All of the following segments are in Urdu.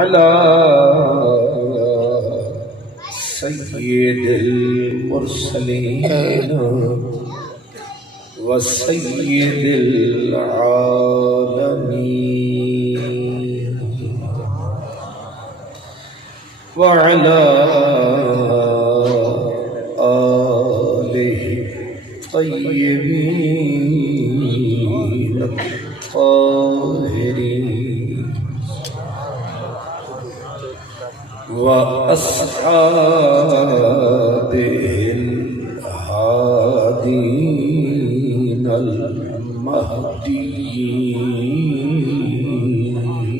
على سيد المرسلين وسيد العالمين وعلى آله الطيبين الطاهرين وأصحابه الهادين المهديين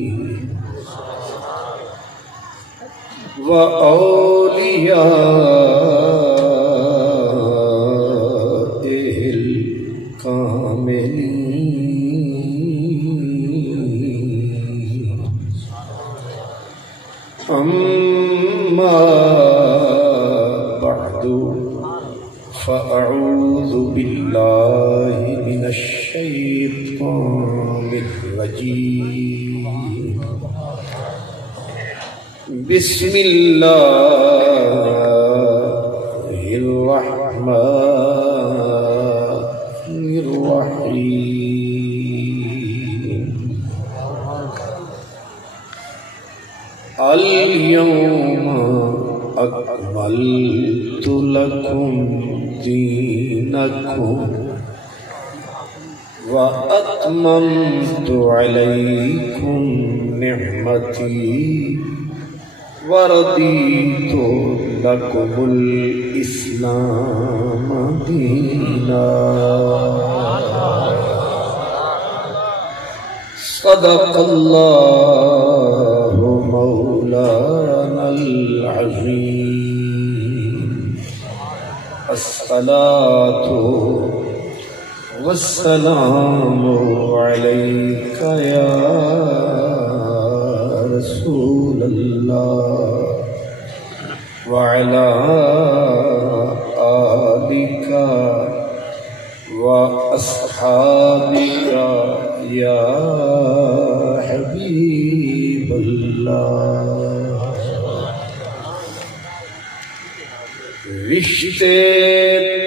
وأوليائه الكاملين أما بعد فأعوذ بالله من الشيطان الرجيم بسم الله الرحمن الرحيم اليوم أكملت لكم دينكم وأتممت عليكم نعمتي ورضيت لكم الإسلام دينا صدق الله مولانا العظيم الصلاة والسلام عليك يا رسول الله وعلى آلك وأصحابك يا حبيب الله رشتے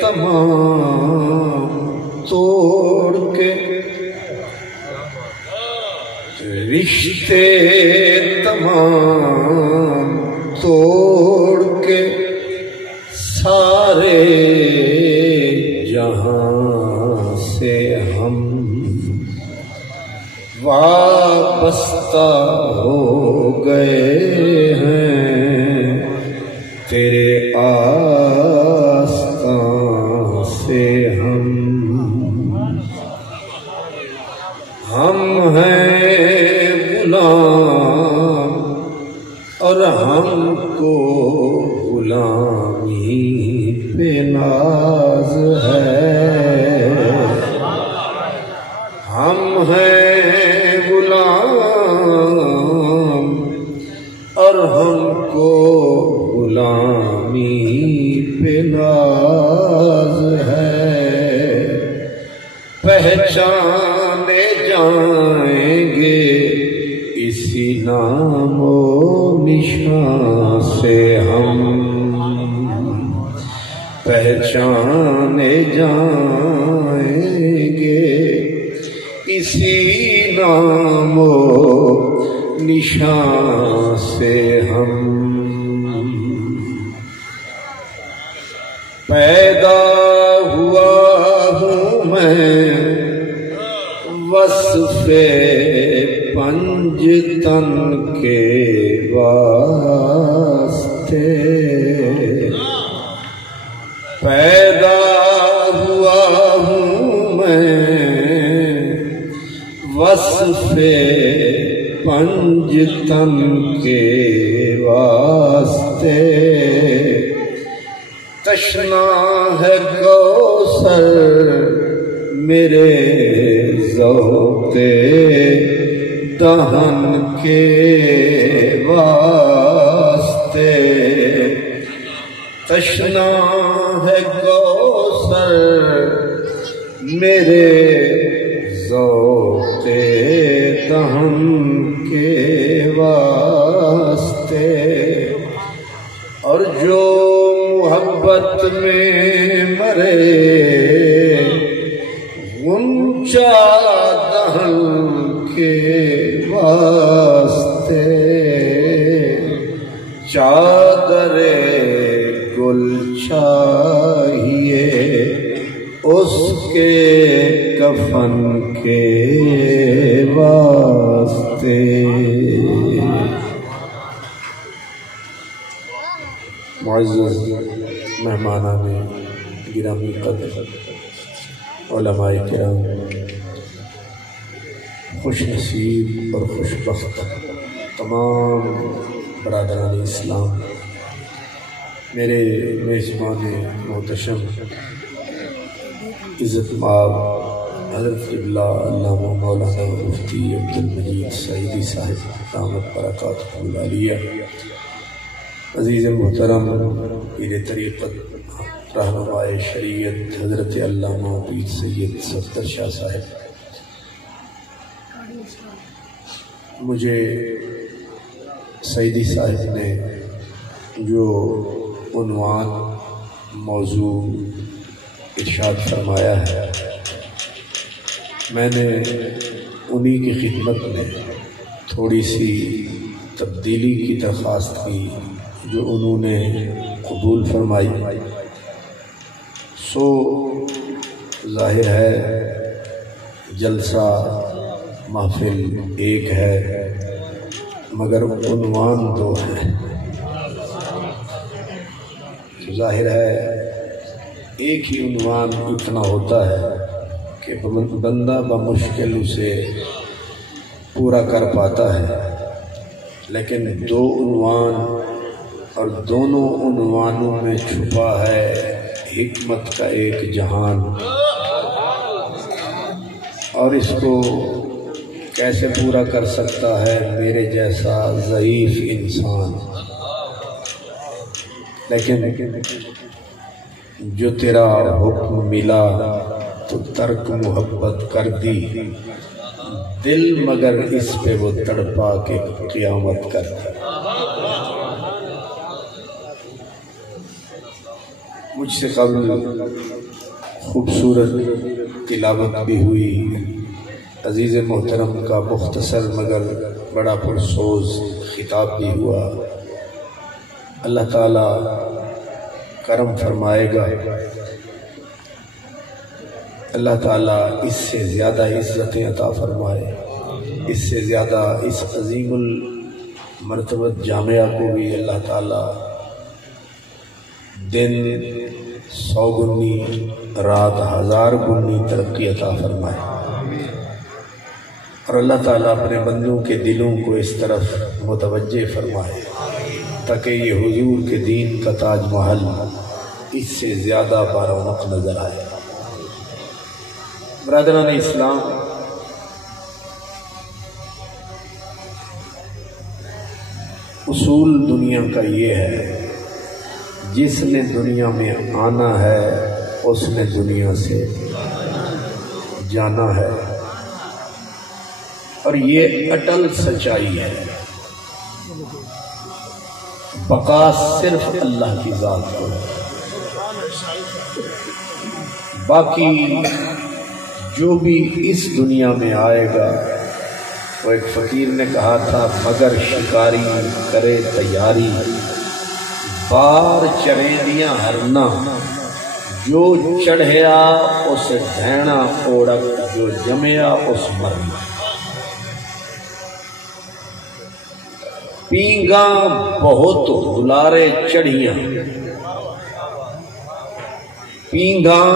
تمام توڑ کے رشتے تمام توڑ کے سارے جہاں سے ہم وابستہ ہو گئے ہیں تیرے آستان سے ہم ہیں غلام اور ہم کو غلامی پہ ناز ہے ہم ہیں غلام اور ہم کو غلامی پہ ناز ہے پہچانے جائیں گے اسی نام و نشان سے ہم پہچانے جائیں گے اسی نام و نشان سے ہم پیدا ہوا ہوں میں وصف پنجتن کے واسطے پیدا ہوا ہوں میں وصف پنجتن کے واسطے تشنا ہے کوثر میرے ذوق دہن کے واسطے تشنا ہے کوثر میرے ذوق دہن کے واسطے محبت میں مرے غنچہ دہن کے واسطے چادر گل چاہیے اس کے کفن کے واسطے۔ معزز مہمانان گرامی قدر، علماء کرام، خوش نصیب اور خوش بخت تمام برادران اسلام، میرے میزبان محتشم عزت مآب حضرت قبلہ علامہ مولانا مفتی عبدالمجید سعیدی صاحب دامت برکاتہ العالیہ، عزیز محترم پیر طریقت رہنمائے شریعت حضرت علامہ پیر سید صفدر شاہ صاحب، مجھے سعیدی صاحب نے جو عنوان موضوع ارشاد فرمایا ہے، میں نے انہی کی خدمت میں تھوڑی سی تبدیلی کی درخواست کی جو انہوں نے قبول فرمائی۔ سو ظاہر ہے جلسہ محفل ایک ہے مگر عنوان دو ہے، ظاہر ہے ایک ہی عنوان اتنا ہوتا ہے کہ بندہ بمشکل اسے پورا کر پاتا ہے، لیکن دو عنوان اور دونوں عنوانوں میں چھپا ہے حکمت کا ایک جہان، اور اس کو کیسے پورا کر سکتا ہے میرے جیسا ضعیف انسان۔ لیکن جو تیرا حکم ملا تو ترک محبت کر دی، دل مگر اس پہ وہ تڑپا کے قیامت کر دی۔ مجھ سے قبل خوبصورت تلاوت بھی ہوئی، عزیز محترم کا مختصر مگر بڑا پرسوز خطاب بھی ہوا۔ اللہ تعالیٰ کرم فرمائے گا، اللہ تعالیٰ اس سے زیادہ عزتیں عطا فرمائے، اس سے زیادہ اس عظیم المرتبت جامعہ کو بھی اللہ تعالیٰ دن 100 گنی رات 1000 گنی ترقی عطا فرمائے، اور اللہ تعالیٰ اپنے بندوں کے دلوں کو اس طرف متوجہ فرمائے تاکہ یہ حضور کے دین کا تاج محل اس سے زیادہ بارونق نظر آئے۔ برادران اسلام، اصول دنیا کا یہ ہے جس نے دنیا میں آنا ہے اس نے دنیا سے جانا ہے، اور یہ اٹل سچائی ہے۔ بقا صرف اللہ کی ذات کو، باقی جو بھی اس دنیا میں آئے گا، وہ ایک فقیر نے کہا تھا مگر شکاری کرے تیاری، بار چڑھیندیاں ہرنا، جو چڑھیا اس ڈھینا اوڑک، جو جمیا اس مرنا۔ پینگاں بہت غلارے چڑھیاں، پینگاں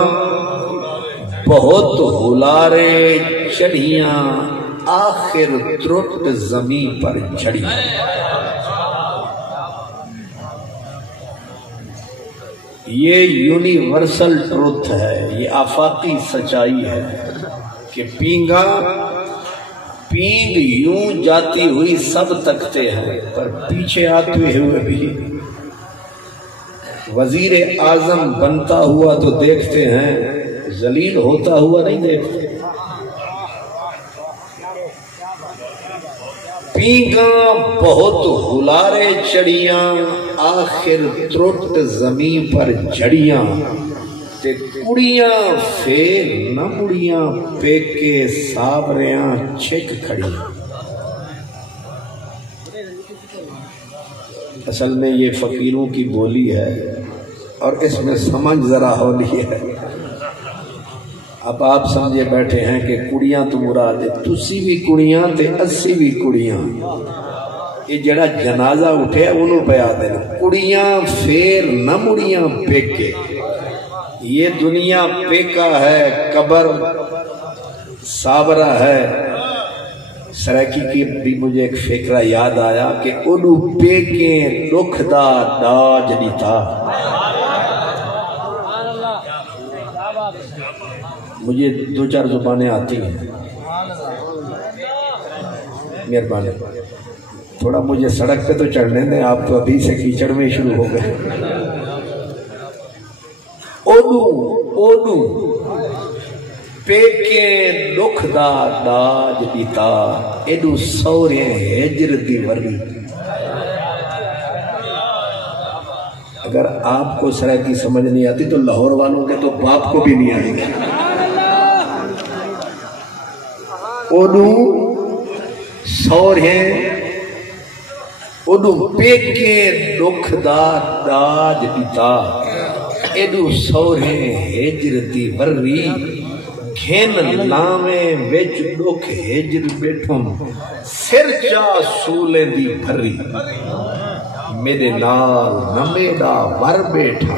بہت غلارے چڑھیاں، آخر ترٹ زمین پر چڑھیاں۔ یہ یونیورسل ٹروتھ ہے، یہ آفاقی سچائی ہے کہ پینگا پینگ یوں جاتی ہوئی سب تکتے ہیں، پر پیچھے آتے ہوئے بھی وزیر اعظم بنتا ہوا تو دیکھتے ہیں، ذلیل ہوتا ہوا نہیں دیکھتے۔ پیگاں بہت غلارے چڑیاں، آخر ترٹ زمین پر جڑیاں، تے کڑیاں پھر نہ مڑیاں، پیکے سابریاں چھک کھڑیاں۔ اصل میں یہ فقیروں کی بولی ہے اور اس میں سمجھ ذرا ہولی ہے۔ اب آپ سمجھے بیٹھے ہیں کہ کڑیاں تو مراد ہے، تسی بھی کڑیاں تے اسی بھی کڑیاں، یہ جڑا جنازہ اٹھے انہوں پہ آتے ہیں کڑیاں پھر نہ مڑیاں پیکے۔ یہ دنیا پیکا ہے، قبر صابرہ ہے۔ سرائکی کی بھی مجھے ایک فکرہ یاد آیا کہ انہوں پیکیں دکھ دا داج دیتا۔ مجھے دو چار زبانیں آتی ہیں، مہربانی تھوڑا مجھے سڑک پہ تو چڑھنے دیں، آپ تو ابھی سے کیچڑ میں شروع ہو گئے۔ اونو پیکیں دکھ دا داج دیتا، ایڈو سورے ہجر دی وری۔ اگر آپ کو سرائکی سمجھ نہیں آتی تو لاہور والوں کے تو باپ کو بھی نہیں آئے گی۔ اونو سورے اونو پیکیں دکھ دا داج دیتا، ایڈو سورے ہجر دی وری، گھن لامیں وچ دکھ ہجر بیٹھوں، سر چا سولے دی بھری، میرے نال نہ میرا ور بیٹھا،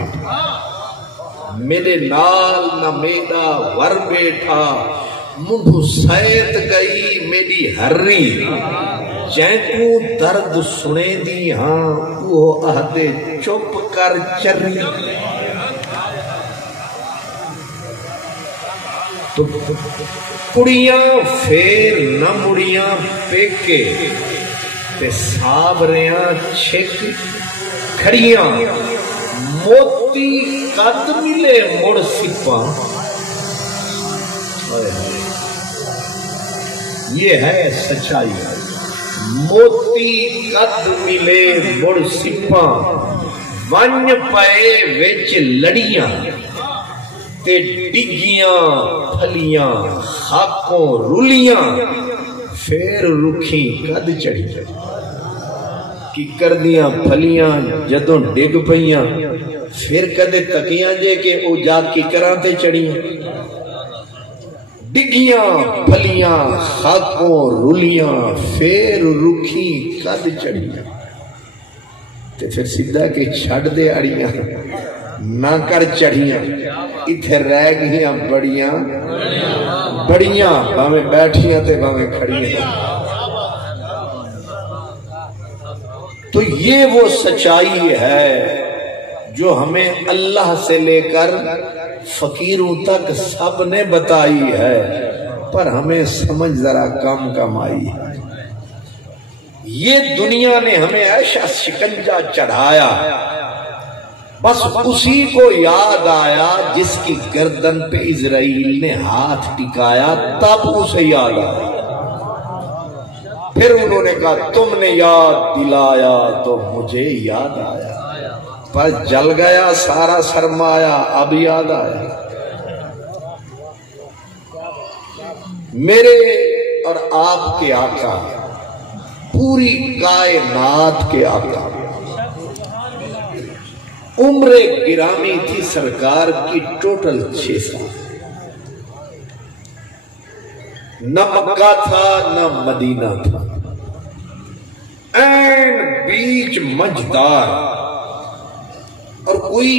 میرے نال نہ میرا ور بیٹھا، منڈو سیت گئی میری ہری، جینکو درد سنے دی ہاں وہ عہدے چپ کر چری۔ تو کڑیاں پھر نہ مڑیاں پیکے، تے سابریاں چھک کھڑیاں، موتی قد ملے مڑ سپاں۔ یہ ہے سچائی، موتی قد ملے مڑ سپاں، ون پائے وچ لڑیاں، تے ڈگیاں پھلیاں خاکوں رلیاں، پھر رکھی قد چڑھی۔ کی کردیاں پھلیاں جدوں ڈگ پئیاں، پھر کدے تکیاں جے کہ او جا کی کراتے چڑھیاں۔ ڈگیاں پھلیاں خاکوں رلیاں، پھر رکھی قد چڑھیاں، تے پھر سیدھا کہ چھڑ دے اڑیاں نہ کر چڑھیاں، اتھے رہ گیاں بڑیاں بڑیاں، باویں بیٹھیاں تے باویں کھڑیاں۔ تو یہ وہ سچائی ہے جو ہمیں اللہ سے لے کر فقیروں تک سب نے بتائی ہے، پر ہمیں سمجھ ذرا کم آئی ہے۔ یہ دنیا نے ہمیں ایسا شکنجہ چڑھایا، بس اسی کو یاد آیا جس کی گردن پہ اسرائیل نے ہاتھ ٹکایا، تب اسے یاد آیا۔ پھر انہوں نے کہا تم نے یاد دلایا تو مجھے یاد آیا، پر جل گیا سارا سرمایہ، اب یاد آیا۔ میرے اور آپ کے آقا، پوری کائنات کے آقا، عمر گرامی تھی سرکار کی ٹوٹل 6 سال، نہ مکہ تھا نہ مدینہ تھا، این بیچ مجدار، اور کوئی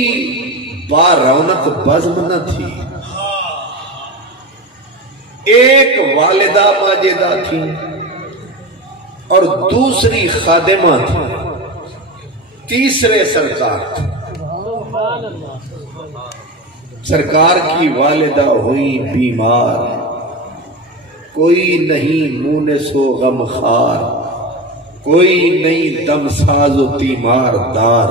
بارونق بزم نہ تھی۔ ایک والدہ ماجدہ تھی اور دوسری خادمہ تھی، تیسرے سرکار تھے۔ سرکار کی والدہ ہوئی بیمار، کوئی نہیں مونس و غمخوار، کوئی نہیں دم ساز و تیمار دار،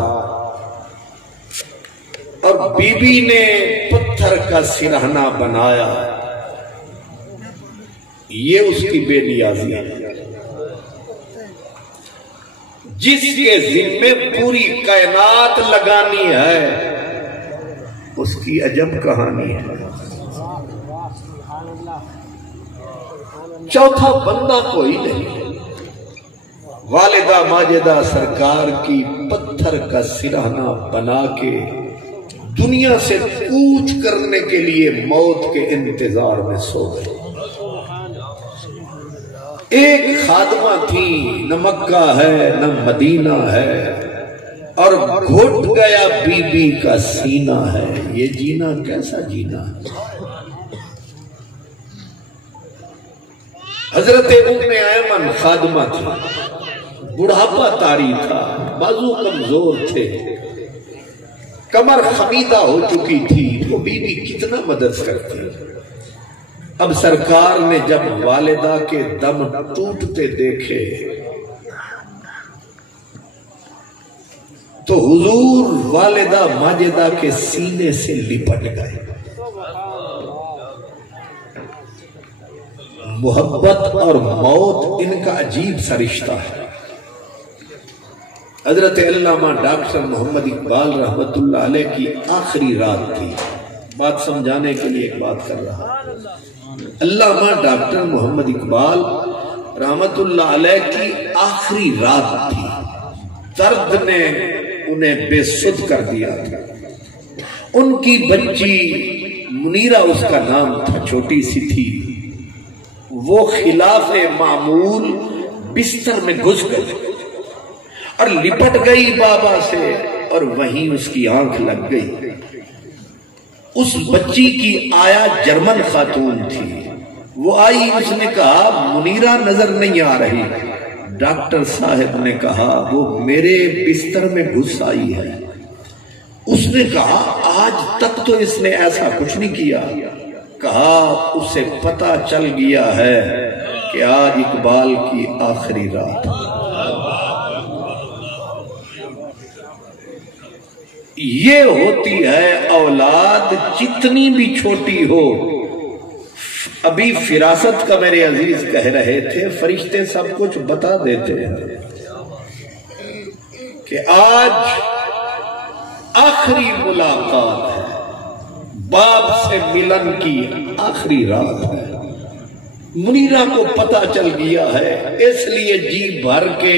اور بی بی نے پتھر کا سرہنا بنایا، یہ اس کی بے نیازی ہے۔ جس کے ذمے پوری کائنات لگانی ہے اس کی عجب کہانی ہے۔ چوتھا بندہ کوئی نہیں، والدہ ماجدہ سرکار کی پتھر کا سرہانہ بنا کے دنیا سے کوچ کرنے کے لیے موت کے انتظار میں سو گئے۔ ایک خادمہ تھی، نہ مکہ ہے نہ مدینہ ہے، اور گھٹ گیا بی بی کا سینہ ہے۔ یہ جینا کیسا جینا ہے؟ حضرت ام ایمن خادمہ تھی، بڑھاپا طاری تھا، بازو کمزور تھے، کمر خمیدہ ہو چکی تھی، وہ بی بی کتنا مدد کرتی۔ اب سرکار نے جب والدہ کے دم ٹوٹتے دیکھے تو حضور والدہ ماجدہ کے سینے سے لپٹ گئے۔ محبت اور موت ان کا عجیب سا رشتہ ہے۔ حضرت علامہ ڈاکٹر محمد اقبال رحمت اللہ علیہ کی آخری رات تھی، بات سمجھانے کے لیے ایک بات کر رہا۔ علامہ ڈاکٹر محمد اقبال رحمت اللہ علیہ کی آخری رات تھی، درد نے انہیں بے سدھ کر دیا تھا۔ ان کی بچی منیرہ اس کا نام تھا، چھوٹی سی تھی، وہ خلاف معمول بستر میں گھس گئی اور لپٹ گئی بابا سے، اور وہیں اس کی آنکھ لگ گئی۔ اس بچی کی آیا جرمن خاتون تھی، وہ آئی، اس نے کہا منیرہ نظر نہیں آ رہی۔ ڈاکٹر صاحب نے کہا وہ میرے بستر میں گھس آئی ہے۔ اس نے کہا آج تک تو اس نے ایسا کچھ نہیں کیا۔ کہا اسے پتہ چل گیا ہے کہ آج اقبال کی آخری رات۔ یہ ہوتی ہے اولاد، جتنی بھی چھوٹی ہو۔ ابھی فراست کا میرے عزیز کہہ رہے تھے، فرشتے سب کچھ بتا دیتے ہیں کہ آج آخری ملاقات ہے، باپ سے ملن کی آخری رات ہے۔ منیرہ کو پتہ چل گیا ہے، اس لیے جی بھر کے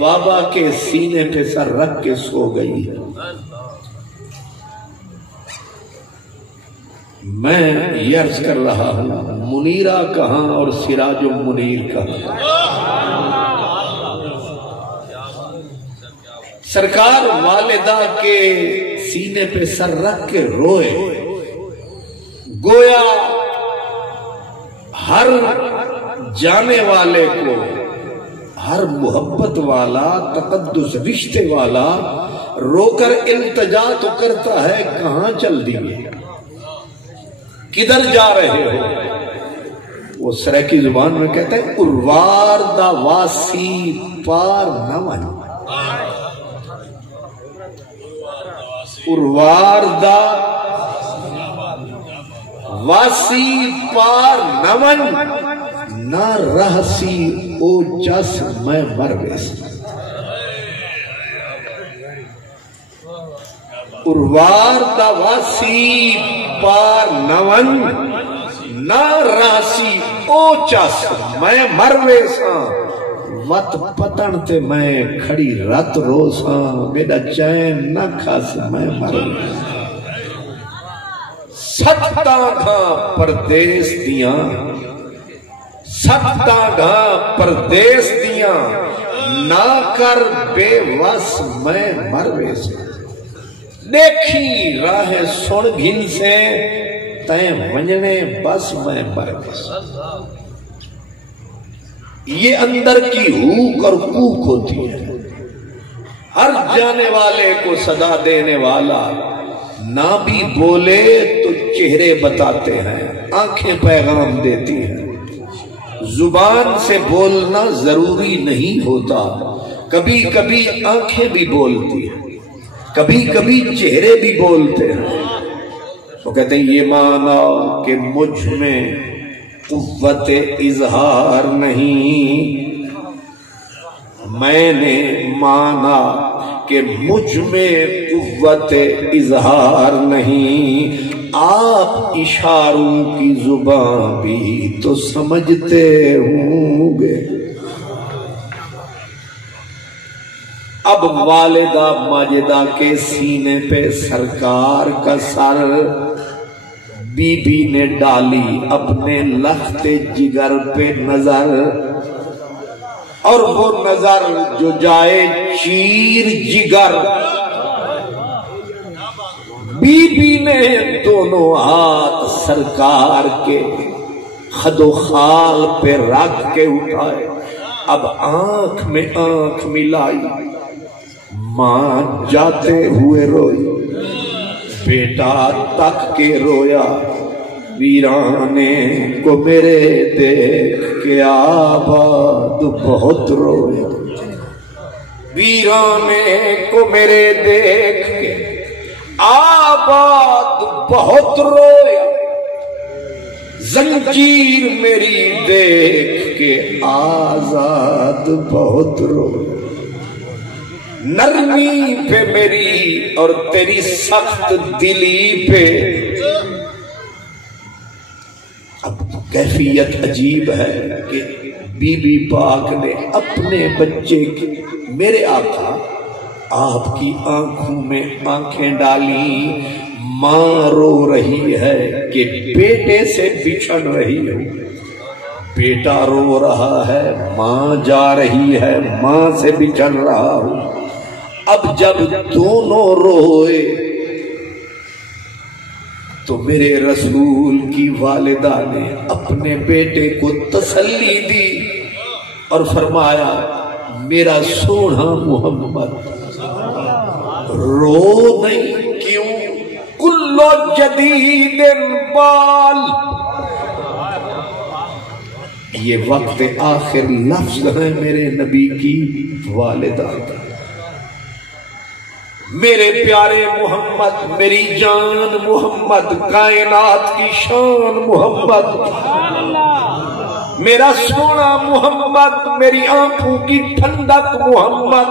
بابا کے سینے پہ سر رکھ کے سو گئی ہے۔ میں یہ عرض کر رہا ہوں، منیرہ کہاں اور سراج المنیر کہاں؟ سرکار والدہ کے سینے پہ سر رکھ کے روئے، گویا ہر جانے والے کو، ہر محبت والا، تقدس رشتے والا رو کر التجا تو کرتا ہے، کہاں چل دیے، کدھر جا رہے ہو؟ وہ سریکی زبان میں کہتے ہیں اروار دا واسی پار نمن، اروار دا واسی پار نمن، نہ رہسی او چس میں مرویس۔ اروار دا واسی پار نون، نہ راسی او چس میں مرویساں، وت پتن تے میں کھڑی رات روساں، میرا چین نہ کھاس میں مرویساں۔ ستاں گھاں پردیس دیاں، ستاں گھاں پردیس دیاں، نہ کر بے وس میں مرویساں۔ دیکھی راہ سن گھن سے تیں ونجنے بس میں مرویس۔ یہ اندر کی ہوک اور کوک ہوتی ہے۔ ہر جانے والے کو صدا دینے والا نہ بھی بولے تو چہرے بتاتے ہیں، آنکھیں پیغام دیتی ہیں۔ زبان سے بولنا ضروری نہیں ہوتا، کبھی کبھی آنکھیں بھی بولتی ہیں، کبھی کبھی چہرے بھی بولتے ہیں۔ وہ کہتے ہیں یہ مانا کہ مجھ میں قوت اظہار نہیں، میں نے مانا کہ مجھ میں قوت اظہار نہیں، آپ اشاروں کی زبان بھی تو سمجھتے ہوں گے۔ اب والدہ ماجدہ کے سینے پہ سرکار کا سر بی بی نے ڈالی اپنے لخت جگر پہ نظر، اور وہ نظر جو جائے چیر جگر، بی بی نے دونوں ہاتھ سرکار کے خد و خال پہ رکھ کے اٹھائے، اب آنکھ میں آنکھ ملائی، ماں جاتے ہوئے روئی، بیٹا تک کے رویا، ویرانے کو میرے دیکھ کے آباد بہت رویا، ویرانے کو میرے دیکھ کے آباد بہت رویا، زنجیر میری دیکھ کے آزاد بہت رویا، نرمی پہ میری اور تیری سخت دلی پہ۔ اب کیفیت عجیب ہے کہ بی بی پاک نے اپنے بچے کی، میرے آقا آپ کی آنکھوں میں آنکھیں ڈالی، ماں رو رہی ہے کہ بیٹے سے بچھڑ رہی ہو، بیٹا رو رہا ہے ماں جا رہی ہے ماں سے بچھڑ رہا ہو۔ اب جب دونوں روئے تو میرے رسول کی والدہ نے اپنے بیٹے کو تسلی دی اور فرمایا میرا سونا محمد رو نہیں کیوں، کلو جدید بال، یہ وقت آخر لفظ ہے میرے نبی کی والدہ کا، میرے پیارے محمد، میری جان محمد، کائنات کی شان محمد، میرا سونا محمد، میری آنکھوں کی ٹھنڈک محمد،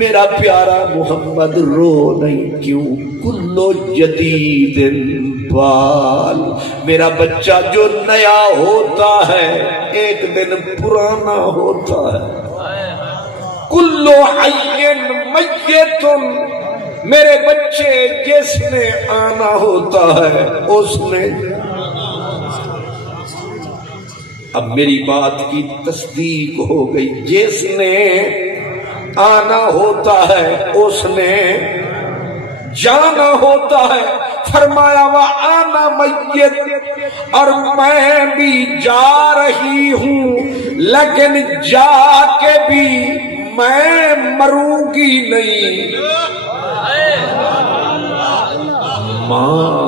میرا پیارا محمد رو نہیں کیوں، کلو جدید بال، میرا بچہ جو نیا ہوتا ہے ایک دن پرانا ہوتا ہے، کلو حی میت، میرے بچے جس نے آنا ہوتا ہے اس نے، اب میری بات کی تصدیق ہو گئی، جس نے آنا ہوتا ہے اس نے جانا ہوتا ہے، فرمایا وَأَنَا مَيِّتٌ، اور میں بھی جا رہی ہوں لیکن جا کے بھی میں مروں گی نہیں، ماں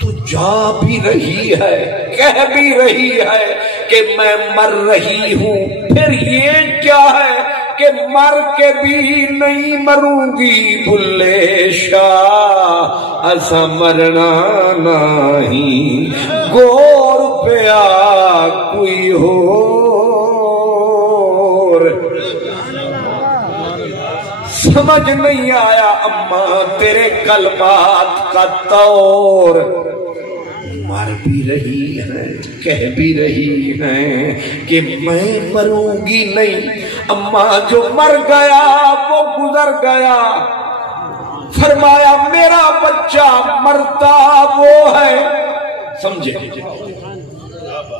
تو جا بھی رہی ہے، کہہ بھی رہی ہے کہ میں مر رہی ہوں، پھر یہ کیا ہے کہ مر کے بھی نہیں مروں گی، بلے شاہ اسا مرنا نہیں، گور پیا کوئی ہو، سمجھ نہیں آیا اماں تیرے کلمات کا طور، مر بھی رہی ہے کہہ بھی رہی ہے کہ میں مروں گی نہیں، اماں جو مر گیا وہ گزر گیا، فرمایا میرا بچہ مرتا وہ ہے، سمجھے،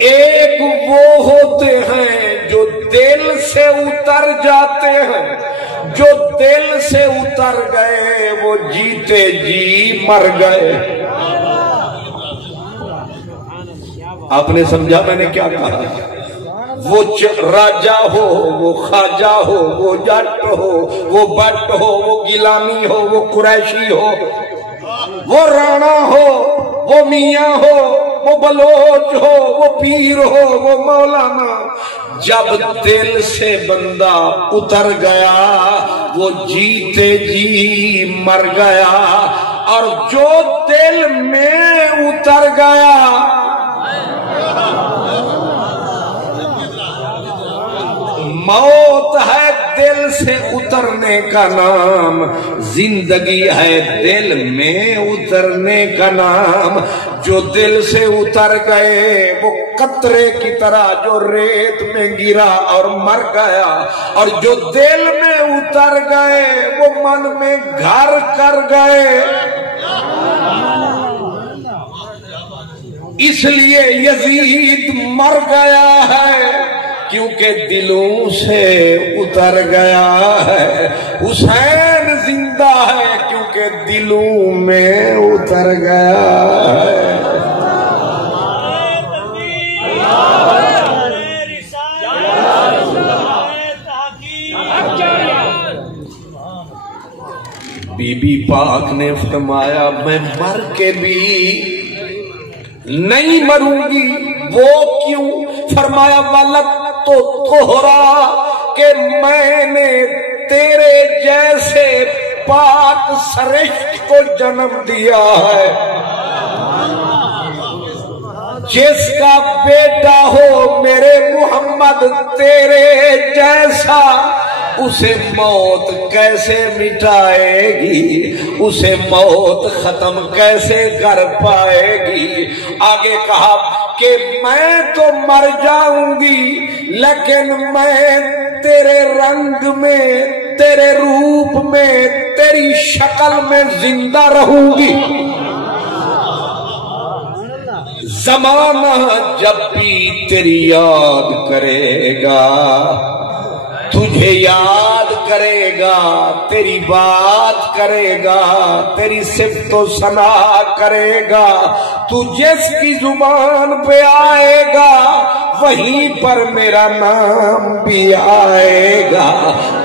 ایک وہ ہوتے ہیں جو دل سے اتر جاتے ہیں، جو دل سے اتر گئے وہ جیتے جی مر گئے۔ آپ نے سمجھا میں نے کیا کہا؟ وہ راجہ ہو، وہ خواجہ ہو، وہ جٹ ہو، وہ بٹ ہو، وہ گیلانی ہو، وہ قریشی ہو، وہ رانا ہو، وہ میاں ہو، وہ بلوچ ہو، وہ پیر ہو، وہ مولانا، جب دل سے بندہ اتر گیا وہ جیتے جی مر گیا، اور جو دل میں اتر گیا موت ہے سے اترنے کا نام زندگی ہے، دل میں اترنے کا نام۔ جو دل سے اتر گئے وہ قطرے کی طرح جو ریت میں گرا اور مر گیا، اور جو دل میں اتر گئے وہ من میں گھر کر گئے۔ اس لیے یزید مر گیا ہے کیونکہ دلوں سے اتر گیا ہے، حسین زندہ ہے کیونکہ دلوں میں اتر گیا ہے۔ بی بی پاک نے فرمایا میں مر کے بھی نہیں مروں گی۔ وہ کیوں؟ فرمایا ولد تو توہرا، کہ میں نے تیرے جیسے پاک سرشت کو جنم دیا ہے۔ جس کا بیٹا ہو میرے محمد تیرے جیسا، اسے موت کیسے مٹائے گی، اسے موت ختم کیسے کر پائے گی۔ آگے کہا کہ میں تو مر جاؤں گی لیکن میں تیرے رنگ میں، تیرے روپ میں، تیری شکل میں زندہ رہوں گی۔ زمانہ جب بھی تیری یاد کرے گا، تجھے یاد کرے گا، تیری بات کرے گا، تیری صفت و ثنا کرے گا، تو جس کی زبان پہ آئے گا وہیں پر میرا نام بھی آئے گا۔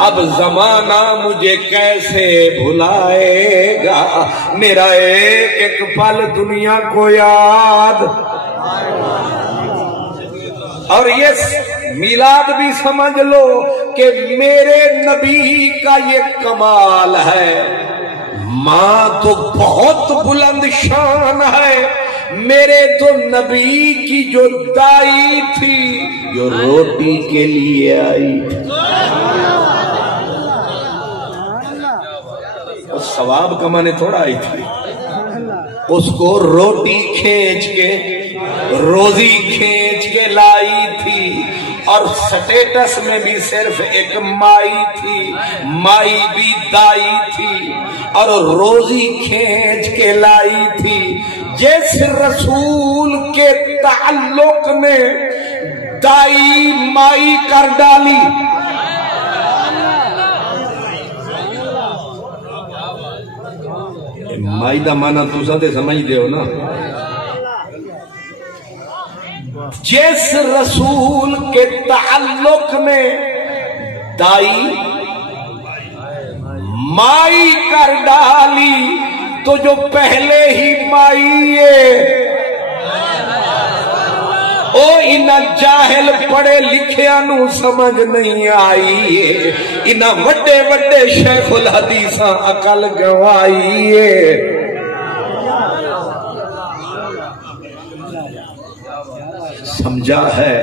اب زمانہ مجھے کیسے بھلائے گا، میرا ایک ایک پل دنیا کو یاد۔ اور یہ میلاد بھی سمجھ لو کہ میرے نبی کا یہ کمال ہے۔ ماں تو بہت بلند شان ہے، میرے تو نبی کی جو دائی تھی جو روٹی کے لیے آئی تھی، وہ ثواب کمانے تھوڑا آئی تھی، اس کو روٹی کھینچ کے، روزی کھینچ کے لائی تھی، اور سٹیٹس میں بھی صرف ایک مائی تھی، مائی بھی دائی تھی، اور روزی کھینچ کے لائی تھی۔ جس رسول کے تعلق نے دائی مائی کر ڈالی، مائی دا مانا تُسا تے سمجھ دے ہو نا، جس رسول کے تعلق نے دائی مائی کر ڈالی، تو جو پہلے ہی مائی ہے او انہاں جاہل پڑھے لکھیاں نو سمجھ نہیں آئی ہے، انہاں وڈے وڈے شیخ الحدیثاں عقل گوائی ہے۔ سمجھا ہے؟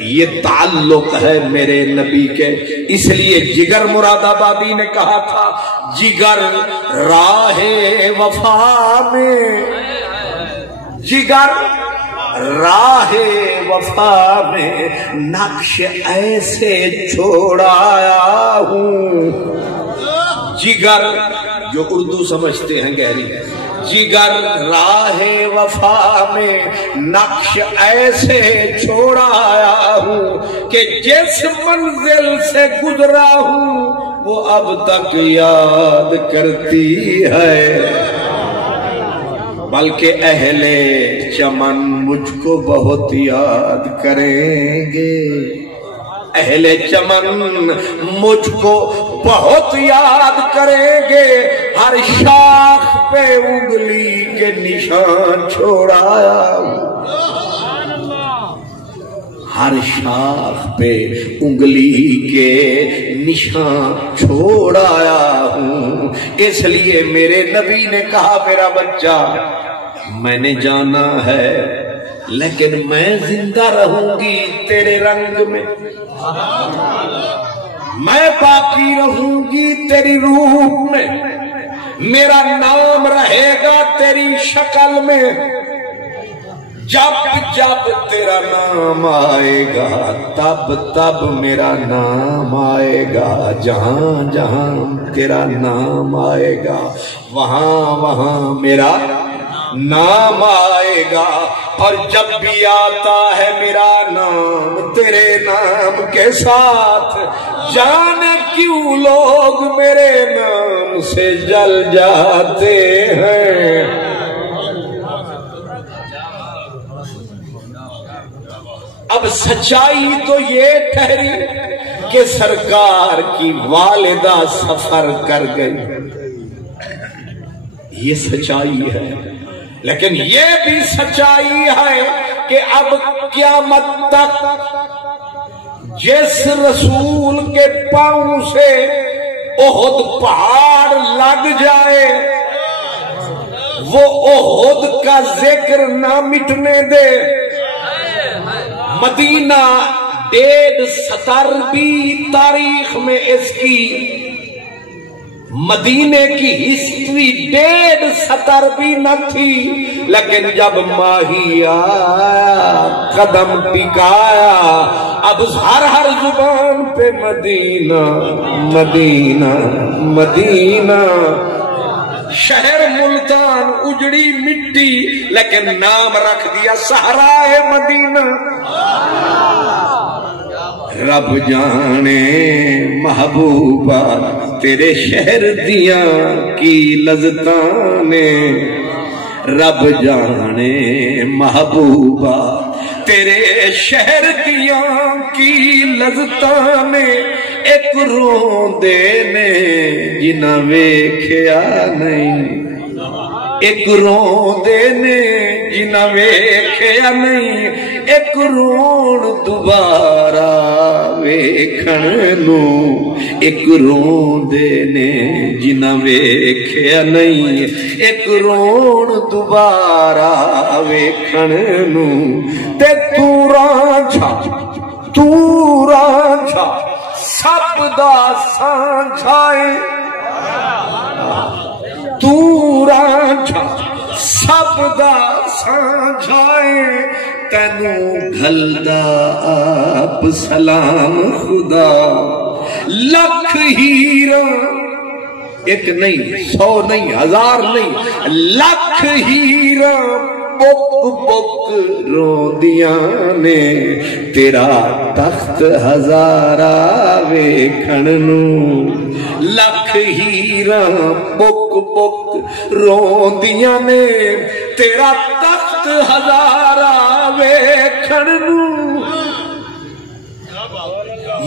یہ تعلق ہے میرے نبی کے، اس لیے جگر مراد آبادی نے کہا تھا جگر راہ وفا میں، جگر راہ وفا میں نقش ایسے چھوڑایا ہوں۔ جگر جو اردو سمجھتے ہیں گہری، جگر راہ وفا میں نقش ایسے چھوڑایا ہوں کہ جس منزل سے گزرا ہوں وہ اب تک یاد کرتی ہے، بلکہ اہل چمن مجھ کو بہت یاد کریں گے، اہل چمن مجھ کو بہت یاد کریں گے۔ ہر شاخ پہ انگلی کے نشان چھوڑایا ہوں، ہر شاخ پہ انگلی کے نشان چھوڑایا ہوں۔ اس لیے میرے نبی نے کہا میرا بچہ میں نے جانا ہے لیکن میں زندہ رہوں گی تیرے رنگ میں، میں باقی رہوں گی تیری روح میں، میرا نام رہے گا تیری شکل میں، جب جب تیرا نام آئے گا تب تب میرا نام آئے گا، جہاں جہاں تیرا نام آئے گا وہاں وہاں میرا نام آئے گا، اور جب بھی آتا ہے میرا نام تیرے نام کے ساتھ، جانے کیوں لوگ میرے نام سے جل جاتے ہیں۔ اب سچائی تو یہ ٹھہری کہ سرکار کی والدہ سفر کر گئی، یہ سچائی ہے، لیکن یہ بھی سچائی ہے کہ اب قیامت تک جس رسول کے پاؤں سے احد پہاڑ لگ جائے وہ احد کا ذکر نہ مٹنے دے۔ مدینہ 1.5 سطر بھی تاریخ میں اس کی، مدینے کی ہسٹری 1.5 سطر بھی نہ تھی، لیکن جب ماہی آیا قدم ٹکایا اب ہر زبان پہ مدینہ مدینہ مدینہ۔ شہر ملتان اجڑی مٹی لیکن نام رکھ دیا صحرائے مدینہ۔ رب جانے محبوبہ تیرے شہر دیاں کی لذتاں نے، رب جانے محبوبہ تیرے شہر دیاں کی لذتاں نے، ایک روندے نے جنہ ویکھیا نہیں، ایک روندے نے جنہ ویکھیا نہیں، ایک رون دوبارہ ویکھن نوں، ایک روندے نے جنہ ویکھیا نہیں، ایک رون دوبارہ ویکھن نوں، تے تو رانجھا سب دا سانجھائے، تو رانجھا سب دا سانجھائے، تینوں گھلدا آپ سلام خدا، لکھ ہیرا ایک نہیں 100 نہیں 1000 نہیں، لکھ ہیرا بک بک روندیاں نے، تیرا تخت ہزارہ ویکھن نوں، لکھ ہیرا بک بک روندیاں نے، تیرا تخت ہزارہ ویکھن نوں۔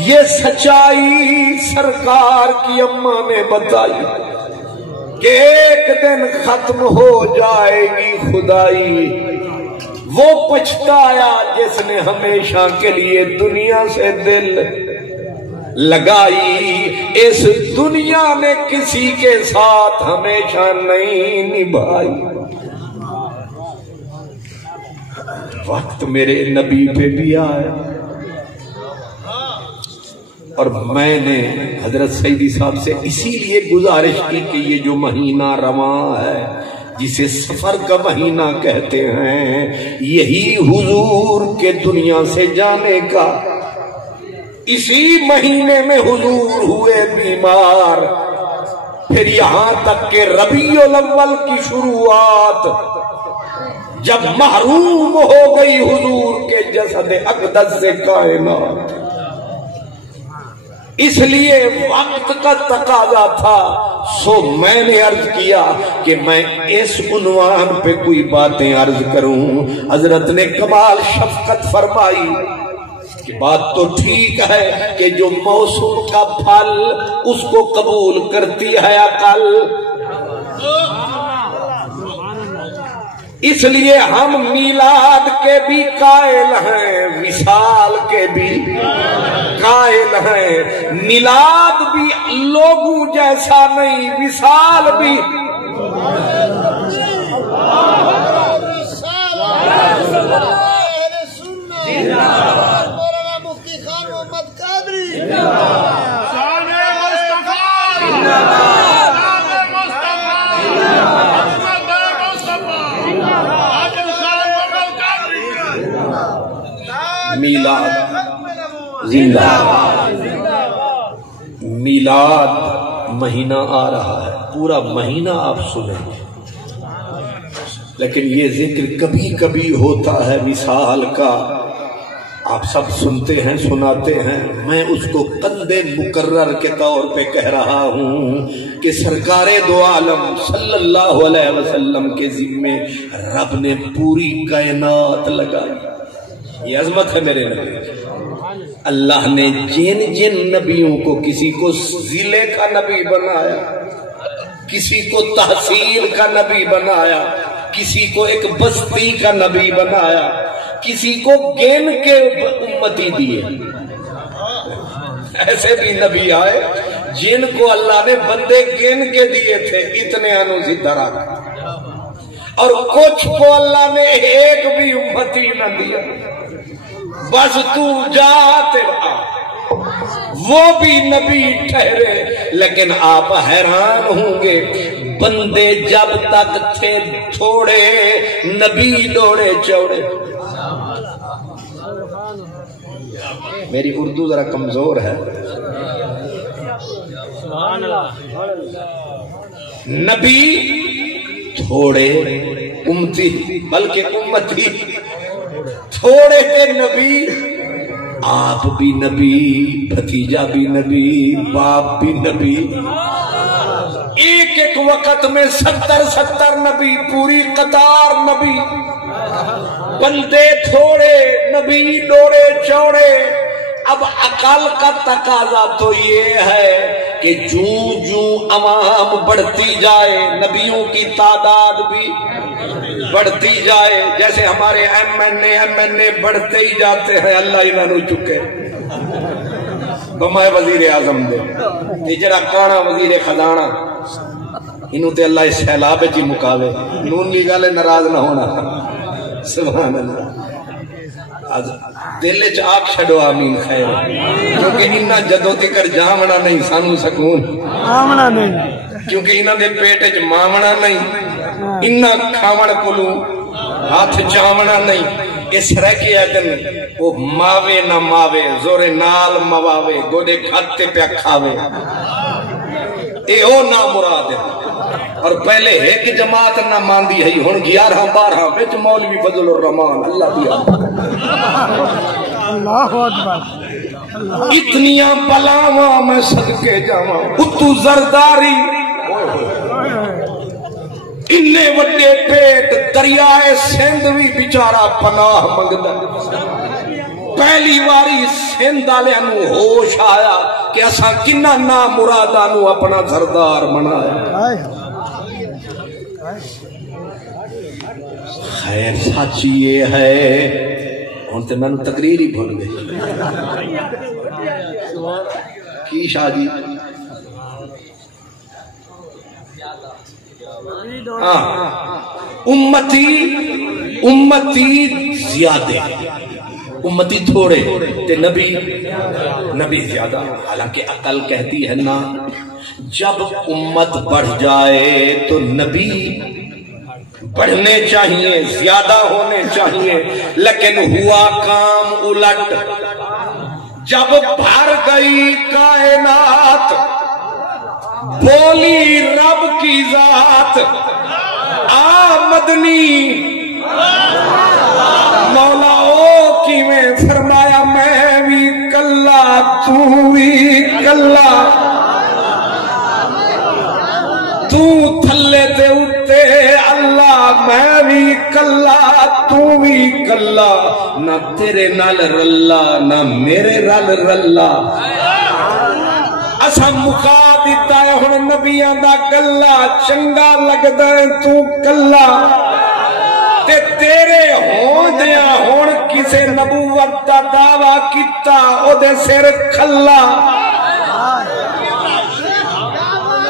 یہ سچائی سرکار کی اماں نے بتائی کہ ایک دن ختم ہو جائے گی خدائی، وہ پچھتایا جس نے ہمیشہ کے لیے دنیا سے دل لگائی، اس دنیا نے کسی کے ساتھ ہمیشہ نہیں نبھائی۔ وقت میرے نبی پہ بھی آیا، اور میں نے حضرت سیدی صاحب سے اسی لیے گزارش کی کہ یہ جو مہینہ رواں ہے جسے سفر کا مہینہ کہتے ہیں، یہی حضور کے دنیا سے جانے کا، اسی مہینے میں حضور ہوئے بیمار، پھر یہاں تک کہ ربیع الاول کی شروعات جب محروم ہو گئی حضور کے جسد اقدس سے کائنات، اس لیے وقت کا تقاضا تھا، سو میں نے عرض کیا کہ میں اس عنوان پہ کوئی باتیں عرض کروں۔ حضرت نے کمال شفقت فرمائی کہ بات تو ٹھیک ہے کہ جو موسم کا پھل اس کو قبول کرتی ہے عقل، اس لیے ہم میلاد کے بھی قائل ہیں، وصال کے بھی قائل ہیں، میلاد بھی لوگوں جیسا نہیں، وصال بھی میلاد زندہ، میلاد مہینہ آ رہا ہے، پورا مہینہ آپ سنیں گے، لیکن یہ ذکر کبھی کبھی ہوتا ہے مثال کا، آپ سب سنتے ہیں سناتے ہیں، میں اس کو قندِ مکرر کے طور پہ کہہ رہا ہوں کہ سرکار دو عالم صلی اللہ علیہ وسلم کے ذمے رب نے پوری کائنات لگائی۔ یہ عظمت ہے میرے نبی۔ اللہ نے جن جن نبیوں کو، کسی کو ضلع کا نبی بنایا، کسی کو تحصیل کا نبی بنایا، کسی کو ایک بستی کا نبی بنایا، کسی کو گین کے امتی دیے، ایسے بھی نبی آئے جن کو اللہ نے بندے گین کے دیے تھے، اتنے انو زدرا، اور کچھ کو اللہ نے ایک بھی امتی نہ دیا، بس تو جاتے رہا، وہ بھی نبی ٹھہرے۔ لیکن آپ حیران ہوں گے، بندے جب تک تھے تھوڑے، نبی دوڑے چوڑے۔ میری اردو ذرا کمزور ہے، نبی تھوڑے، امتی بلکہ امتی تھوڑے تھے، نبی آپ بھی نبی، بھتیجا بھی نبی، باپ بھی نبی، ایک ایک وقت میں 70 نبی، پوری قطار نبی، بندے تھوڑے، نبی دوڑے چوڑے۔ اب عقل کا تقاضا تو یہ ہے کہ جوں عوام بڑھتی جائے، نبیوں کی تعداد بھی بڑھتی جائے، جیسے ہمارے ایم این اے بڑھتے ہی جاتے ہیں، اللہ انہوں نے چکے بمائے وزیر اعظم دے تیجرہ کانا وزیر خزانہ، انہوں تے اللہ اس سیلاب جی مکاوے، نون لی گالے ناراض نہ ہونا، سبحان اللہ۔ دل چاک چھڑو آمین خیر، کیونکہ انہاں جدو تکر جامنا نہیں سانو سکون، آمنا نہیں، کیونکہ انہاں دے پیٹے چ مامنا نہیں، انہاں کھاون کلو ہاتھ چامنا نہیں، اس رہ کے آدن وہ ماوے نہ ماوے، زور نال مواوے، گوڑے کھاتے پہ کھاوے، اے او نا مراد ہے۔ اور پہلے ایک جماعت نہ ماندی ہے، ہن 11-12 وچ مولوی فضل الرحمان، اللہ دیا اللہ اکبر، اتنیاں بلاواں میں صدقے جاواں، اتو زرداری اننے وڈے پیٹ، دریائے سندھ بھی بیچارہ پناہ منگدا۔ پہلی واری سندھ والے نو ہوش آیا کہ اساں کنا نا مراداں نو اپنا سردار بنایا۔ خیر سچ یہ ہے، ہن تے میں تقریر ہی بھول گئی کی شادی، امتی زیادہ، امتی تھوڑے تے نبی زیادہ۔ حالانکہ عقل کہتی ہے نا، جب امت بڑھ جائے تو نبی بڑھنے چاہیے، زیادہ ہونے چاہیے، لیکن ہوا کام الٹ۔ جب بھر گئی کائنات، بولی رب کی ذات، آمدنی مولا او کی میں فرمایا، میں بھی کلا تو بھی کلا، تو تھلے تے اٹھتے اللہ، میں بھی کلا تو بھی کلا، نہ تیرے نال رلا نہ میرے رل رلا۔ اسا مکا دیتا ہے ہن نبیاں دا گلا، چنگا لگدا ہے تو کلا، تے تیرے ہون دیاں ہون کسے نبوت دا دعویٰ کیتا او دے سر کھلا۔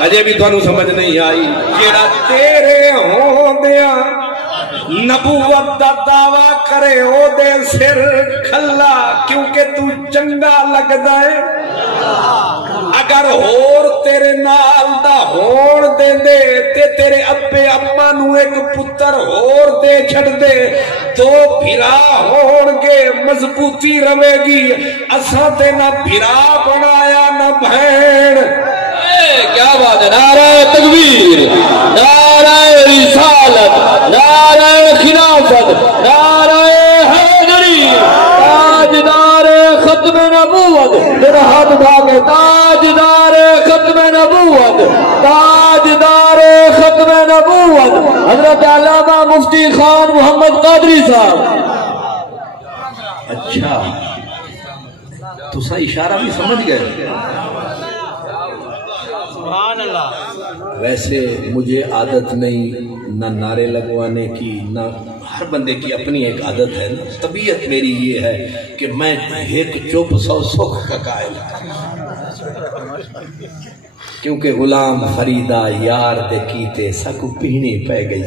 اجے بھی تھانوں سمجھ نہیں آئی، جیڑا تیرے ہون دیاں نبوت دا دعویٰ کرے او دے سر کھلا، کیونکہ تو چنگا لگدا ہے۔ اگر اور تیرے نال ہون دے دے تے تیرے ابے اما نو ایک پتر اور دے چھڑ دے دو بھرا ہون گے مضبوطی رہے گی اساں تے نہ بھرا بنایا نہ بہن کیا بات ہے نعرہ تکبیر نعرہ رسالت نعرہ خلافت نعرہ حیدری تاجدار ختم نبوت میرا ہاتھ اٹھا کے تاجدار ختم نبوت تاجدار ختم نبوت حضرت علامہ مفتی خان محمد قادری صاحب اچھا تسا اشارہ بھی سمجھ گئے ویسے مجھے عادت نہیں نہ نعرے لگوانے کی نہ ہر بندے کی اپنی ایک عادت ہے طبیعت میری یہ ہے کہ میں ایک چپ سو سکھ کا قائل کیونکہ غلام فریدہ یار دے کیتے سکو پہنی پہ گئی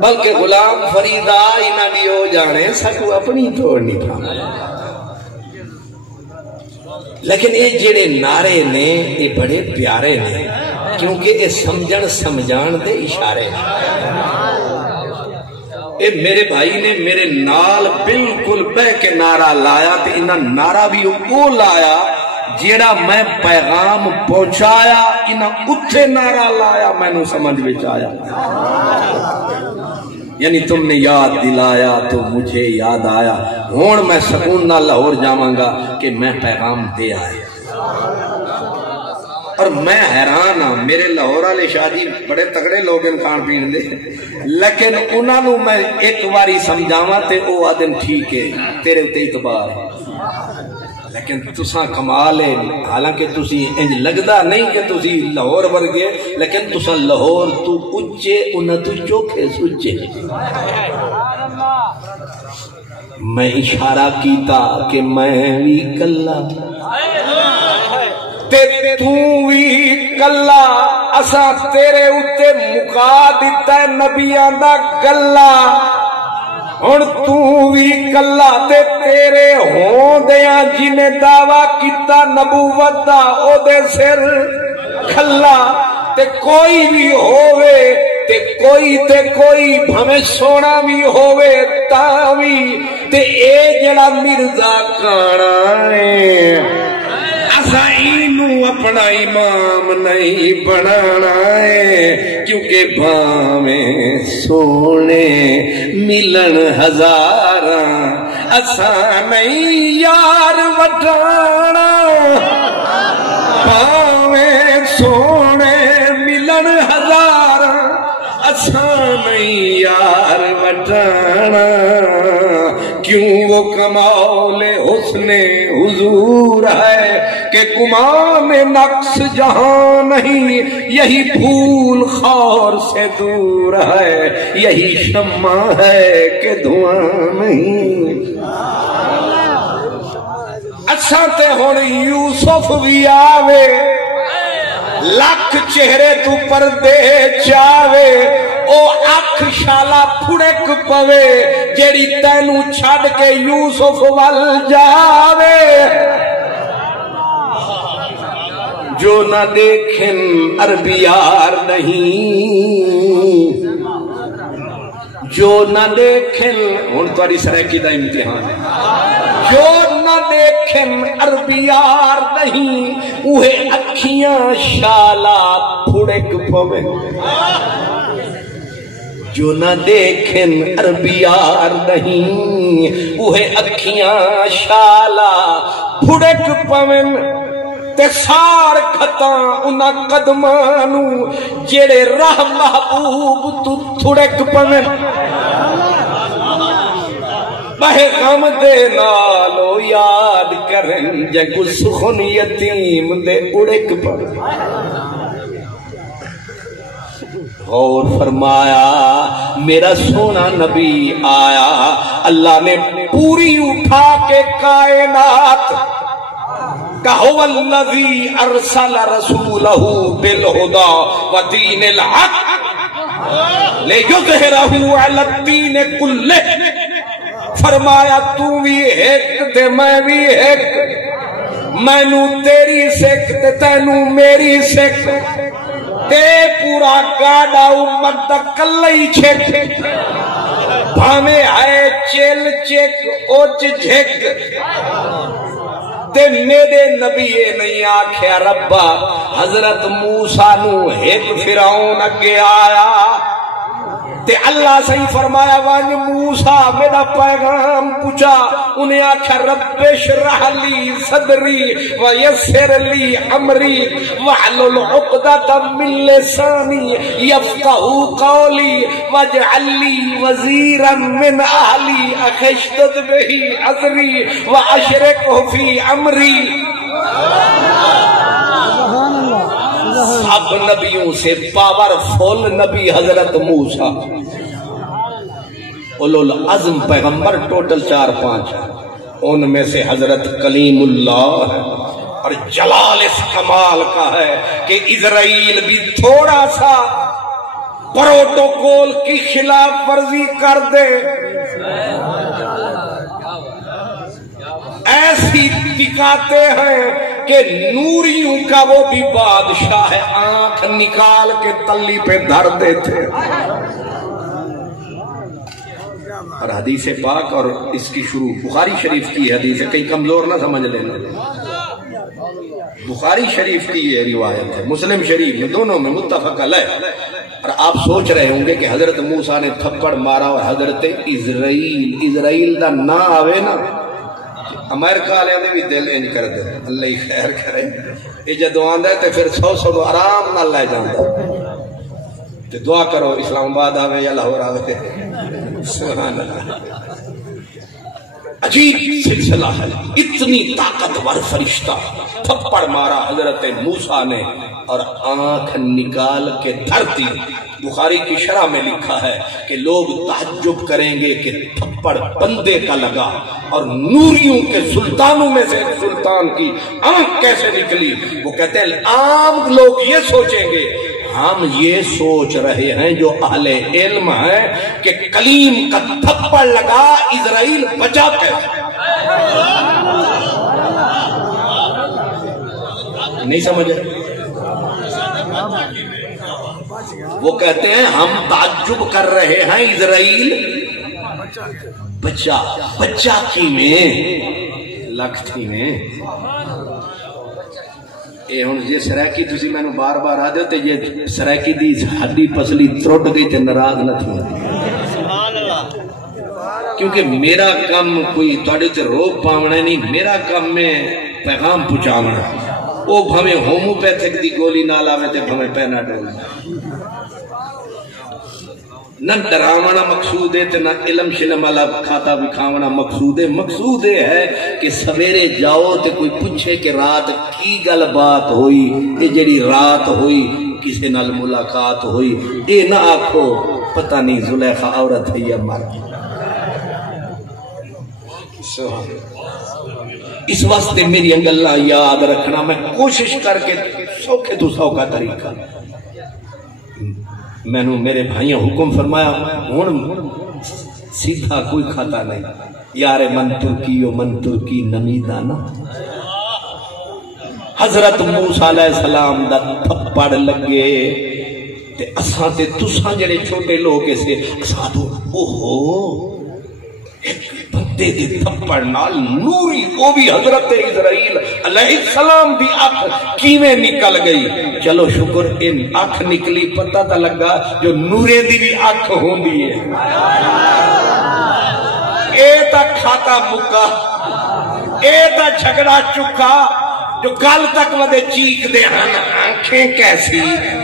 بلکہ غلام فریدہ انہاں بھی ہو جانے سکو اپنی توڑنی پھانا لیکن یہ جڑے نعرے نے یہ بڑے پیارے نے کیونکہ یہ سمجھن سمجھان دے اشارے اے میرے بھائی نے میرے نال بالکل بہ کے نعرہ لایا تے انہاں نعرہ بھی وہ لایا جیڑا میں پیغام پہنچایا انہاں اتھے نعرہ لایا میں نو سمجھ وچ آیا یعنی تم نے یاد دلایا تو مجھے یاد آیا ہون میں سکون نہ لاہور جاواں گا کہ میں پیغام دے آیا اور میں حیران ہاں میرے لاہور والے شادی بڑے تگڑے لوگ ان کھان پین دے لیکن انہاں نو میں ایک باری سمجھاواں تے او آدم ٹھیک ہے تیرے تے اعتبار ہے لیکن تساں کمال ہے حالانکہ تسی انج لگدا نہیں کہ تسی لاہور ورگے لیکن تساں لاہور تو اچے انہاں تو چوکھے سچے میں اشارہ کیتا کہ میں بھی کلا تے تو بھی کلا اساں تیرے اتے مکا دیتا ہے نبیاں دا گلا ہن تو بھی کلا تے تیرے ہوندیاں جنے دعویٰ کیتا نبوت دا او دے سر کھلا تے کوئی بھی ہووے تے کوئی بھویں سونا بھی ہووے تاں بھی تے اے جڑا مرزا کانا ہے اساں اینو اپنا امام نہیں بنانا ہے کیونکہ بھاویں سونے ملن ہزاراں اساں نہیں یار وٹانا بھاویں سونے ملن ہزاراں اساں نہیں یار وٹانا کیوں وہ کمال حسن حضور ہے کہ گمان نقص جہاں نہیں یہی پھول خار سے دور ہے یہی شمع ہے کہ دھواں نہیں اچھا تے ہن یوسف بھی آوے لکھ چہرے تو پردے چاوے او اکھ شالا پھڑک پوے جیڑی تینو چھڑ کے یوسف وال جاوے جو نہ دیکھن عربیار نہیں جو نہ دیکھن ہن تہاڈی سرائکی دا امتحان ہے جو نہ دیکھن عربیار نہیں اوہے اکھیاں شالا پھڑک پوے جو نہ دیکھن عربیار نہیں اوہے اکھیاں شالا پھڑک پوین تے سار کھتاں انہاں قدمانو جڑے راہ محبوب تو تھڑک پوین بہے غم دے نالو یاد کرن جگو سخن یتیم دے اڑک پوین غور فرمایا میرا سونا نبی آیا اللہ نے پوری اٹھا کے کائنات کہو الذی ارسل رسولہ بالہدا ودین الحق لیظہرہ علی الدین کلہ فرمایا تو بھی ایک تے میں بھی ایک مینو تیری سکھ تے تینو میری سکھ تے پورا گاڑا امت دا کلا ہی چھک بھامے ہے چل چک اوچ جھک تے میرے نبی نہیں آکھیا ربا حضرت موسیٰ نو ایک فرعون اگے آیا تے اللہ صحیح فرمایا وانج موسیٰ میرا پیغام پوچھا انہیں آکھا رب اشرح لی صدری ویسر لی امری وحلل عقدۃ من لسانی یفقہوا قولی واجعل لی وزیرا من اہلی اخی اشدد بہ اذری واشرکہ فی امری سب نبیوں سے پاورفل نبی حضرت موسیٰ اولو العزم پیغمبر ٹوٹل 4-5 ان میں سے حضرت کلیم اللہ اور جلال اس کمال کا ہے کہ اسرائیل بھی تھوڑا سا پروٹوکول کی خلاف ورزی کر دے ایسی دکھاتے ہیں کہ نوریوں کا وہ بھی بادشاہ ہے آنکھ نکال کے تلی پہ دھر دیتے اور حدیث پاک اور اس کی شروع بخاری شریف کی حدیث ہے کہیں کمزور نہ سمجھ لینا بخاری شریف کی یہ روایت ہے مسلم شریف میں دونوں میں متفق علیہ اور آپ سوچ رہے ہوں گے کہ حضرت موسیٰ نے تھپڑ مارا اور حضرت اسرائیل دا نہ آوے نا امریکہ والے بھی دل انج کر دے اللہ ہی خیر کرے یہ جدو آندا ہے تے پھر 100 آرام نال لے جاندا تے دعا کرو اسلام آباد آوے یا لاہور آوے سبحان اللہ عجیب سلسلہ ہے اتنی طاقتور فرشتہ تھپڑ مارا حضرت موسیٰ نے اور آنکھ نکال کے دھرتی بخاری کی شرح میں لکھا ہے کہ لوگ تعجب کریں گے کہ تھپڑ بندے کا لگا اور نوریوں کے سلطانوں میں سے سلطان کی آنکھ کیسے نکلی وہ کہتے ہیں عام لوگ یہ سوچیں گے ہم یہ سوچ رہے ہیں جو اہل علم ہیں کہ کلیم کا تھپڑ لگا اسرائیل بچا کیسے نہیں سمجھے وہ کہتے ہیں ہم تعجب کر رہے ہیں اسرائیل بچہ کی میں لکھ تھی میں اے ہن یہ سرائکی تسی میں بار بار آ دیتے یہ سرائکی دی ہڈی پسلی ترٹ گئی تے ناراض نہ تھی کیونکہ میرا کام کوئی تواڈے تے روک پاونا نہیں میرا کام میں پیغام پہنچانا وہ بھویں ہوموپیتھک دی گولی نال آوے تے بھویں پیناڈول نہ ڈراونا مقصود ہے نہ علم شلم والا کھاتا بھی کھاونا مقصود ہے کہ سویرے جاؤ تے کوئی پوچھے کہ رات کی گل بات ہوئی یہ جڑی رات ہوئی کسی نال ملاقات ہوئی اے نہ آکھو پتہ نہیں زلیخا عورت ہے یا مرد اس واسطے میری انگلہ یاد رکھنا میں کوشش کر کے سوکھے تو سوکھا طریقہ میں نے میرے بھائیوں حکم فرمایا ہون سیدھا کوئی کھاتا نہیں یار من ترکی نمی دانا حضرت موسیٰ علیہ السلام دا تھپڑ لگے تے اساں تے تساں جڑے چھوٹے لوگ سے اساں تو اوہو ایک بندے دے تھپڑ نال نوری وہ بھی حضرت اسرائیل علیہ السلام دی آنکھ کیویں نکل گئی چلو شکر ان آنکھ نکلی پتہ تا لگا جو نورے دی بھی آنکھ ہوندی ہے اے تا کھاتا مکا اے تا جھگڑا چکا جو کل تک ودے چیک دے ہن آنکھیں کیسی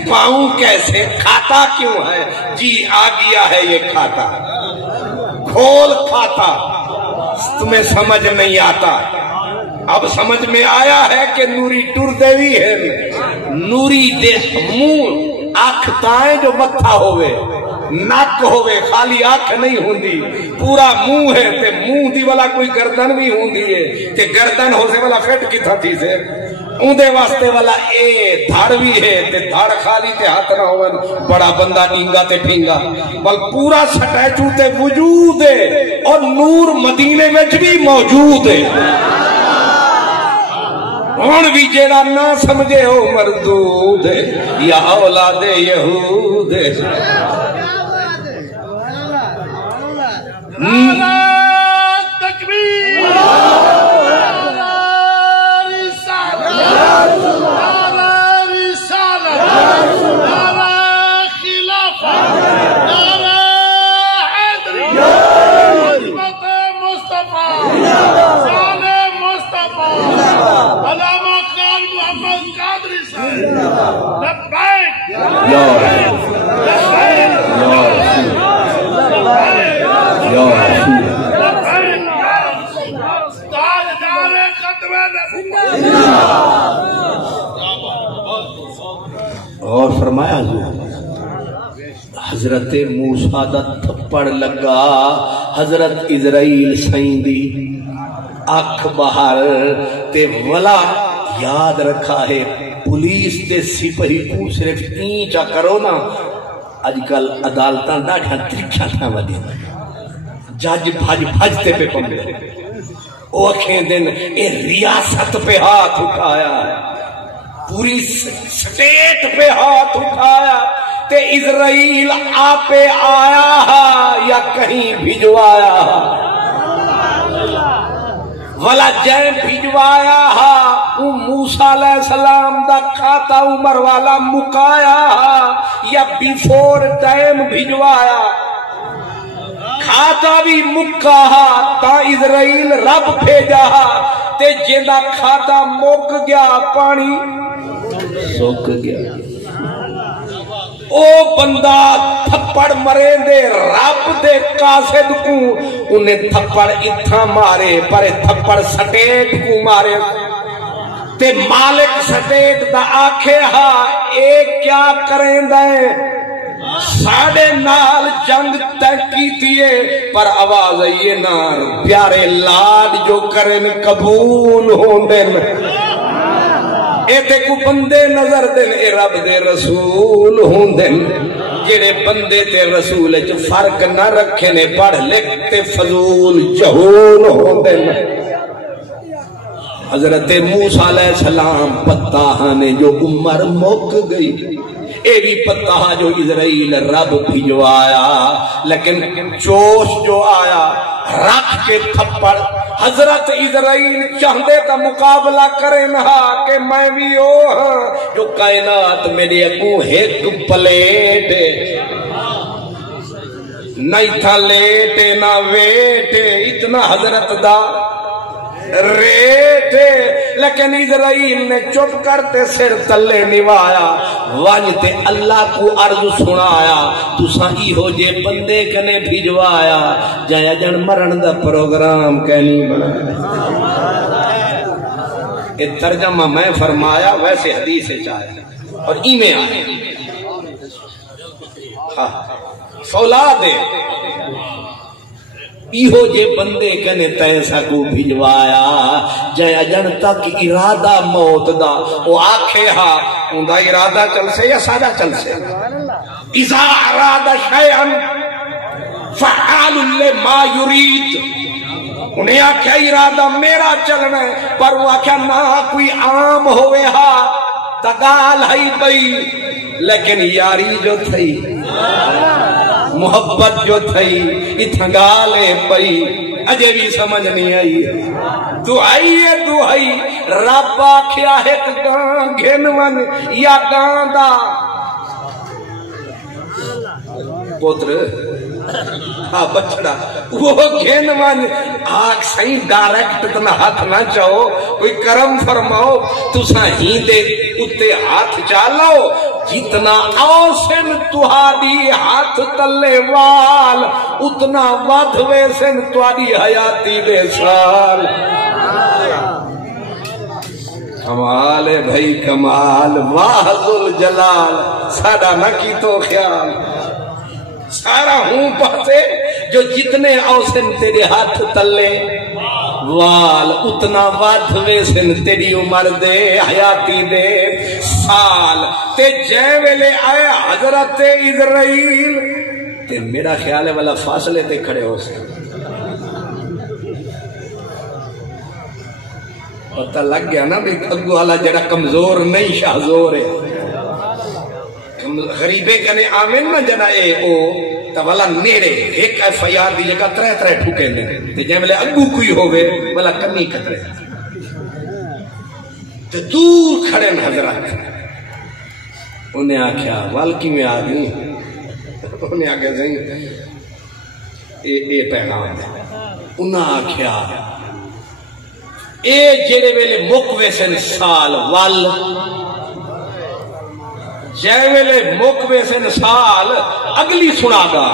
پاؤں کیسے کھاتا کیوں ہے جی آ گیا ہے یہ کھاتا کھول کھاتا تمہیں سمجھ نہیں آتا اب سمجھ میں آیا ہے کہ نوری ٹر دیوی ہے نوری دے منہ آنکھ تائیں جو متھا ہوئے ناک ہوئے خالی آنکھ نہیں ہوندی پورا منہ ہے تے منہ دی والا کوئی گردن بھی ہوندی ہے تے گردن ہو سے والا فٹ کی تھا تھی سے اندے واسطے والا اے دھڑ بھی ہے تے دھڑ خالی تے ہاتھ نہ ہوئے بڑا بندہ نینگا تے پھینگا بل پورا سٹیچو تے وجود ہے اور نور مدینے میں بھی موجود ہے ہون بھی جیڑا نہ سمجھے ہو مردود یا اولاد یہود اور فرمایا حضرت موسیٰ دا تھپڑ لگا حضرت اسرائیل سائیں دی اکھ باہر تے ولا یاد رکھا ہے پولیس تے سپاہی کو صرف اینچا کرو نا اج کل عدالتاں ڈاٹھا ترکھا تھا ودی جج بھجتے پہ پمدے او اکھیں دن اے ریاست پہ ہاتھ اٹھایا پوری سٹیٹ پہ ہاتھ اٹھایا تے اسرائیل آپے آیا یا کہیں بھجوایا ولا جائیں بھجوایا موسیٰ علیہ السلام دا کھاتا عمر والا مکایا یا بیفور ٹائم بھجوایا کھاتا بھی مکا تا اسرائیل رب بھیجا تے جیندہ کھاتا مک گیا پانی سوک گیا او بندہ تھپڑ مرے دے رب دے قاصد کو انہیں تھپڑ اتھا مارے پر تھپڑ سٹیٹ کو مارے تے مالک سٹیٹ دا آکھے ایک کیا کریں دیں ساڑے نال جنگ تحقیقی پر آواز آئیے نار پیارے لاد جو کریں قبول ہوں دن اے تے کو بندے نظر دن اے رب دے رسول ہوں دن جڑے بندے تے رسول جو فرق نہ رکھے نے پڑھ لکھتے فضول جہول ہوں دن حضرت موسیٰ علیہ السلام پتہ نے جو عمر موک گئی اے بھی پتہ جو اسرائیل رب بھجوایا لیکن جوش جو آیا رکھ کے تھپڑ حضرت اسرائیل چاہتے تا مقابلہ کریں کہ میں بھی جو کائنات میری اگوں ایک پلیٹ نہیں تھا لیٹے نہ ویٹے اتنا حضرت دا ریٹ لیکن اسرائیل نے چپ کرتے سر تلے نوایا وانجتے اللہ کو عرض سنایا تساں ای ہو جے بندے کنے بھیجوایا جایا جن مرن دا پروگرام کہنی بنایا یہ ترجمہ میں فرمایا ویسے حدیث سے چاہے اور ای میں آئے فولاد ایہو جے بندے کنے تیسا کو بھجوایا جایا جن تک ارادہ موت دا وہ آکھے ان دا ارادہ چل سے یا سادہ چل سے اذا ارادہ شیئن فعال لما یرید انہیں آکھے ارادہ میرا چلنا ہے پر وہ آکھے نہ کوئی عام ہوئے تگال ہے بئی لیکن یاری جو تھی محبت جو تھی اتھنگالے پئی اجے بھی سمجھ نہیں آئی دعائی رب آکھیا ایک گان گھنون یا گان دا پوتر بچڑا وہ گھنون آگ سائیں ڈائریکٹ اتنا ہاتھ نہ چاہو کوئی کرم فرماؤ تساں ہی دے اتے ہاتھ چالاؤ جتنا آسن تہاری ہاتھ تلے وال اتنا ودھوے سن تہاری حیاتی دے سال کمال ہے بھائی کمال واہ ذوالجلال سادہ نہ کی تو خیال سارا ہوں پاسے جو جتنے آسن تیرے ہاتھ تلے وال اتنا وادھوے سن تیری عمر دے حیاتی دے سال تے جے ویلے آئے حضرت اسرائیل تے میرا خیال ہے والا فاصلے تے کھڑے ہو سے پتہ لگ گیا نا بھی اگو والا جڑا کمزور نہیں شاہزور ہے غریبے کنے آمین نہ جنا اے او تا والا نیڑے ایک ایف آئی آر دی جگہ ترے ترے ٹھوکے نے تے جے ملے اگو کوئی ہوئے والا کمی کترے تے دور کھڑے ہیں حضرات انہیں آکھیا والکی میں آدمی انہیں آکھیا صحیح اے پیغام ہے انہیں آکھیا اے جڑے ویلے مکوے سن سال وال جے ویلے مکوے سن سال اگلی سنا گا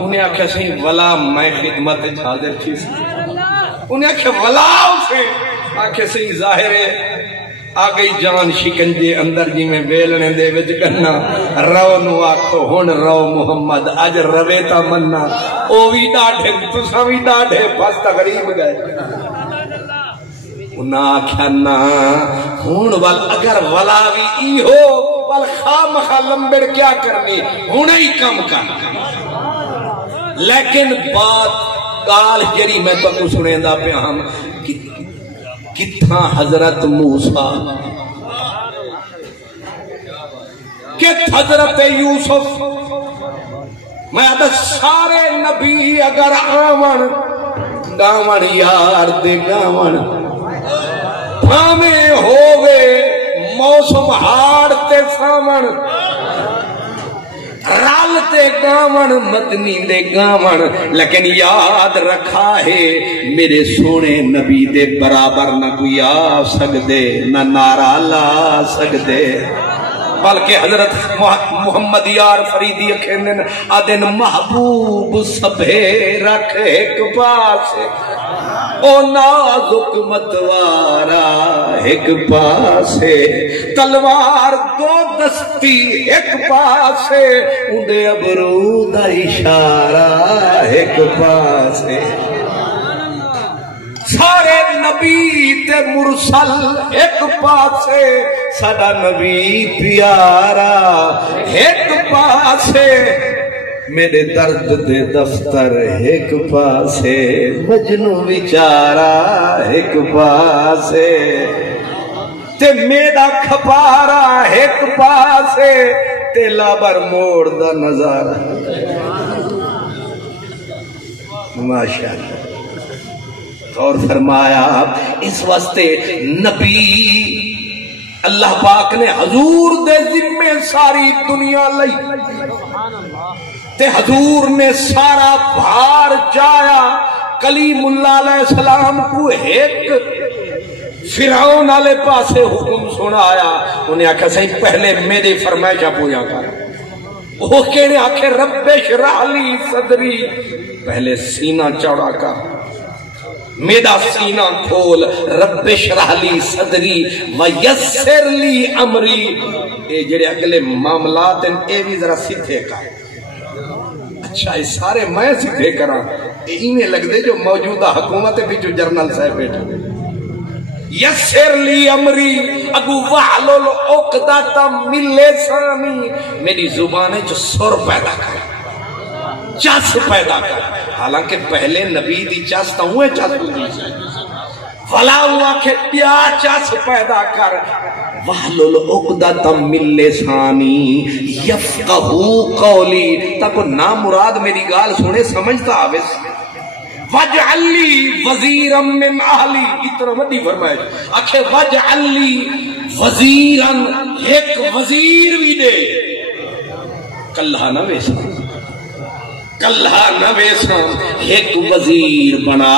انہیں آکھیا صحیح ولا میں خدمت حاضر تھی انہیں آکھیا ولا اسے آکھیا صحیح ظاہر ہے آگئی جان شکنجے اندر جی میں بیلنے دے وچ کرنا رو نو آکھو ہن رو محمد اج روے تا مننا او وی ڈاڈھے تساں وی ڈاڈھے پس تا غریب گئے انہاں آکھیا نا ہن وال اگر ولا وی ای ہو وال خام لمبڑ کیا کرنی ہن ہی کم کر لیکن بات گال جڑی میں تو سنیندا پیا ہم کتھاں حضرت موسیٰ کت حضرت یوسف میں آدھا سارے نبی اگر آون گاون یار دے گاون بھامے ہوگے موسم ہاڑ تے ساون رال تے گاون مدنی دے گاون لیکن یاد رکھا ہے میرے سونے نبی دے برابر نہ کوئی آ سکدے نہ نعرہ لا سکدے بلکہ حضرت محمد یار فریدی اکھیندن آدن محبوب سبھے رکھ ایک پاس او نازک متوارا ایک پاسے تلوار دو دستی ایک پاسے اندے ابرو دا اشارہ ایک پاسے سارے نبی تے مرسل ایک پاسے ساڈا نبی پیارا ایک پاسے میرے درد دے دفتر ایک پاسے مجنو بیچارا ایک پاسے تے میرا کھپارا ایک پاسے تے لابر موڑ دا نظارہ ماشاءاللہ اور فرمایا اس واسطے نبی اللہ پاک نے حضور دے ذمے ساری دنیا لئی تے حضور نے سارا بھار جایا کلیم اللہ علیہ السلام کو ایک فرعون والے پاسے حکم سنایا انہیں آکھا صحیح پہلے میرے فرمائشہ پویا کر وہ کہنے آکھے رب اشرح لی صدری پہلے سینہ چوڑا کر میرا سینہ کھول رب اشرح لی صدری ویسر لی امری اے جڑے اگلے معاملات ہیں اے بھی ذرا سیدھے کر اچھا یہ سارے میں سیدھے کرا اینے لگ دے جو موجودہ حکومت بھی جو جرنل صاحب بیٹھے یسر لی امری اگو وحلل عقدۃ من لسانی میری زبان جو سر پیدا کر چس پیدا کر حالانکہ پہلے نبی دی چس تا ہوئے چس ہوئی فلا ہوا کہ پیا چس پیدا کر وحلل عقدۃ من لسانی یفقہوا قولی تاکہ نامراد میری گال سنے سمجھتا آوے وَجْعَلْ لِي وَزِيرًا مِّنْ أَهْلِي اتنا مدی فرمائے آکھے وَجْعَلْ لِي وَزِيرًا ایک وزیر بھی دے کلہا نہ ویسا کلہا نہ ویسا ایک وزیر بنا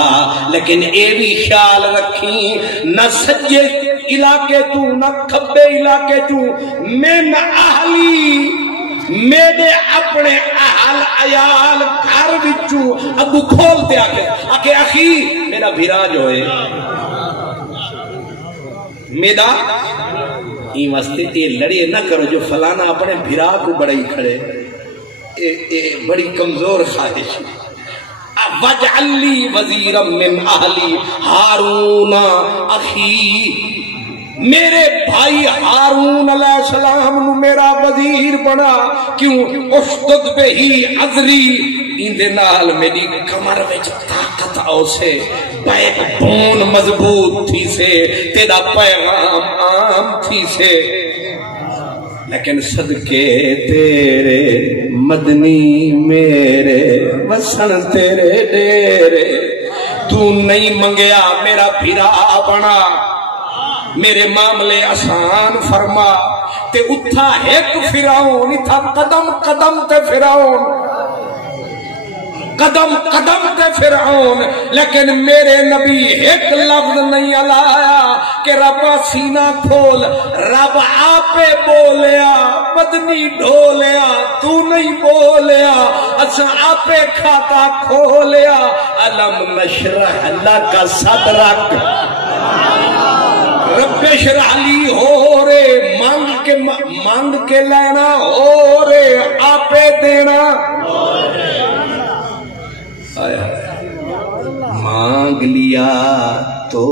لیکن اے بھی خیال رکھی نہ سجے علاقے تو نہ کھبے علاقے تو من اہلی میرے اپنے اہل عیال گھر بچو ابو کھولتے آکے اخی میرا بھیراج ہوئے میرا این واسطے یہ لڑیے نہ کرو جو فلانا اپنے بھیرا کو بڑی کھڑے بڑی کمزور خواہش وَجْعَلْ لِي وَزِيرًا مِّنْ أَهْلِي هَارُونَ أَخِي میرے بھائی ہارون علیہ السلام نو میرا وزیر بنا کیوں اشدد بہی عذری اندے نال میری کمر وچ طاقت آؤ سے بیک بون مضبوط تھی سے تیرا پیغام عام تھی سے لیکن صدقے تیرے مدنی میرے وسن تیرے ڈیرے تو نہیں منگیا میرا بھیرا بنا میرے معاملے آسان فرما تے اتھا ایک فرعون تھا قدم قدم تے فرعون قدم قدم تے فرعون لیکن میرے نبی ایک لفظ نہیں لایا کہ رب سینہ کھول رب آپے بولیا مدنی ڈھولیا تو نہیں بولیا اچھا آپے کھاتا کھولیا علم نشرح لک صدرک رب اشرح لی ہو رے مانگ کے لینا ہو رے آپے دینا آیا مانگ لیا تو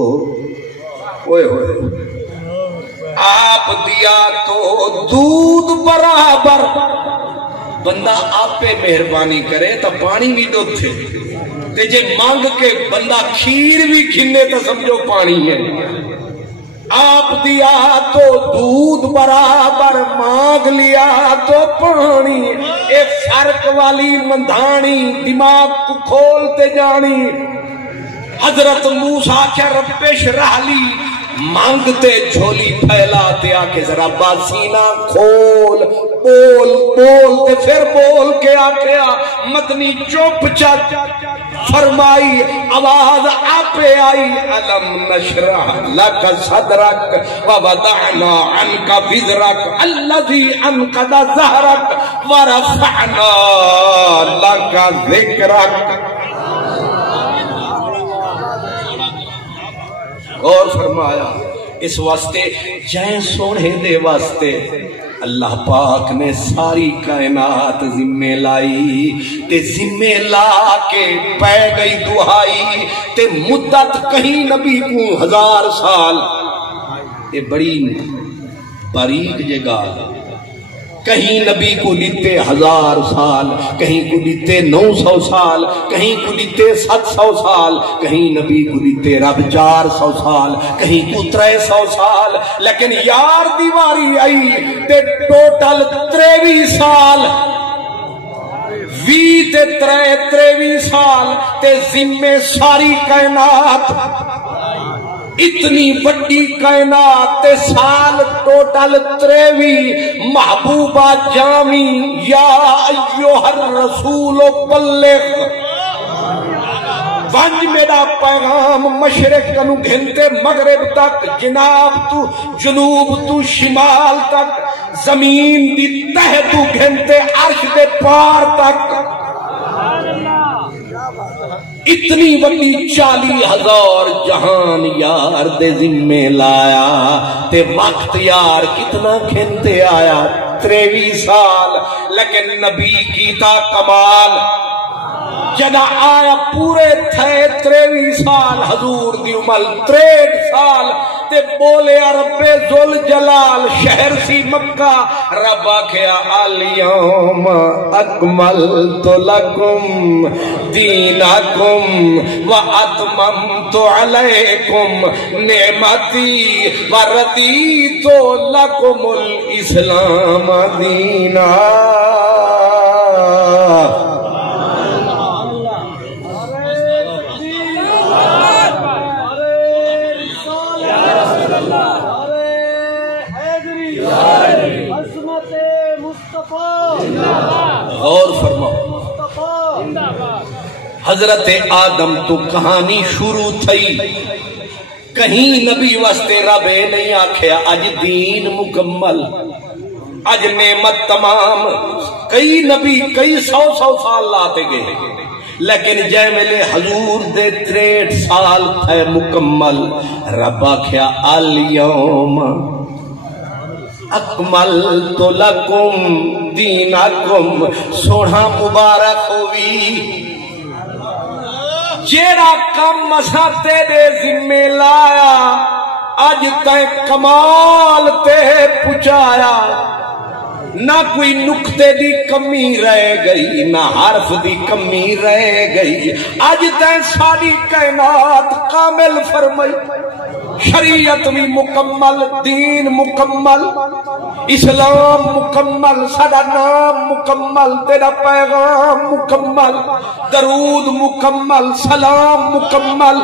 اوئے ہوئے آپ دیا تو دودھ برابر بندہ آپ پہ مہربانی کرے تو پانی بھی دودھ تھے تے جے مانگ کے بندہ کھیر بھی کھنے تو سمجھو پانی ہے آپ دیا تو دودھ برابر مانگ لیا تو پانی اے فرق والی مندھانی دماغ کو کھولتے جانی حضرت موسیٰ کیا رب اشرح لی مانگتے جھولی پھیلاتے آکے ذرا باسینہ کھول بول بولتے پھر بول کے آکے مدنی چوپ چاچ فرمائی آواز آپے آئی علم نشرح لک صدرک ووضعنا عنک وزرک الذی انقض ظہرک ورفعنا لک ذکرک اور فرمایا اس واسطے جائیں سونے دے واسطے اللہ پاک نے ساری کائنات ذمہ لائی تے ذمہ لا کے پہ گئی دعائی تے مدت کہیں نبی کو 1000 سال یہ بڑی باریک جگہ کہیں نبی کو لیتے 1000 سال کہیں کو لیتے 900 سال کہیں کو لیتے 700 سال کہیں نبی کو لیتے رب 400 سال کہیں کو 300 سال لیکن یار دیواری آئی تے ٹوٹل 23 سال 20 تے 23 سال تے ذمہ ساری کائنات اتنی بڑی کائنات تے سال ٹوٹل 23 محبوبہ جامی یا ایوہ الرسول بلغ ونج میرا پیغام مشرق کنو گھنتے مغرب تک جنوب تو شمال تک زمین دی تہ تو گھنتے عرش دے پار تک اتنی بڑی 40,000 جہان یار دے ذمہ لایا تے وقت یار کتنا کھنتے آیا 23 سال لیکن نبی کیتا کمال جدا آیا پورے تھے 23 سال حضور دی عمر 63 سال تے بولے رب ذل جلال شہر سی مکہ رب آکھیا الیوم اکملت لکم دینکم واتممت علیکم نعمتی ورضیت لکم الاسلام دینا اور فرماؤ حضرت آدم تو کہانی شروع تھی کہیں نبی واسطے رب نہیں آکھیا اج دین مکمل اج نعمت تمام کئی نبی کئی 100 سال لاتے گئے لیکن جے ملے حضور دے 63 سال تھے مکمل رب آکھیا الیوم اکملت لکم دینکم سونا مبارک ہوئی جیڑا کم مسا تیرے ذمہ لایا اج تے کمال تے پہنچایا نہ کوئی نقطے دی کمی رہ گئی نہ حرف دی کمی رہ گئی اج تے ساری کائنات کامل فرمائی شریعت بھی مکمل دین مکمل اسلام مکمل ساڈا نام مکمل تیرا پیغام مکمل درود مکمل سلام مکمل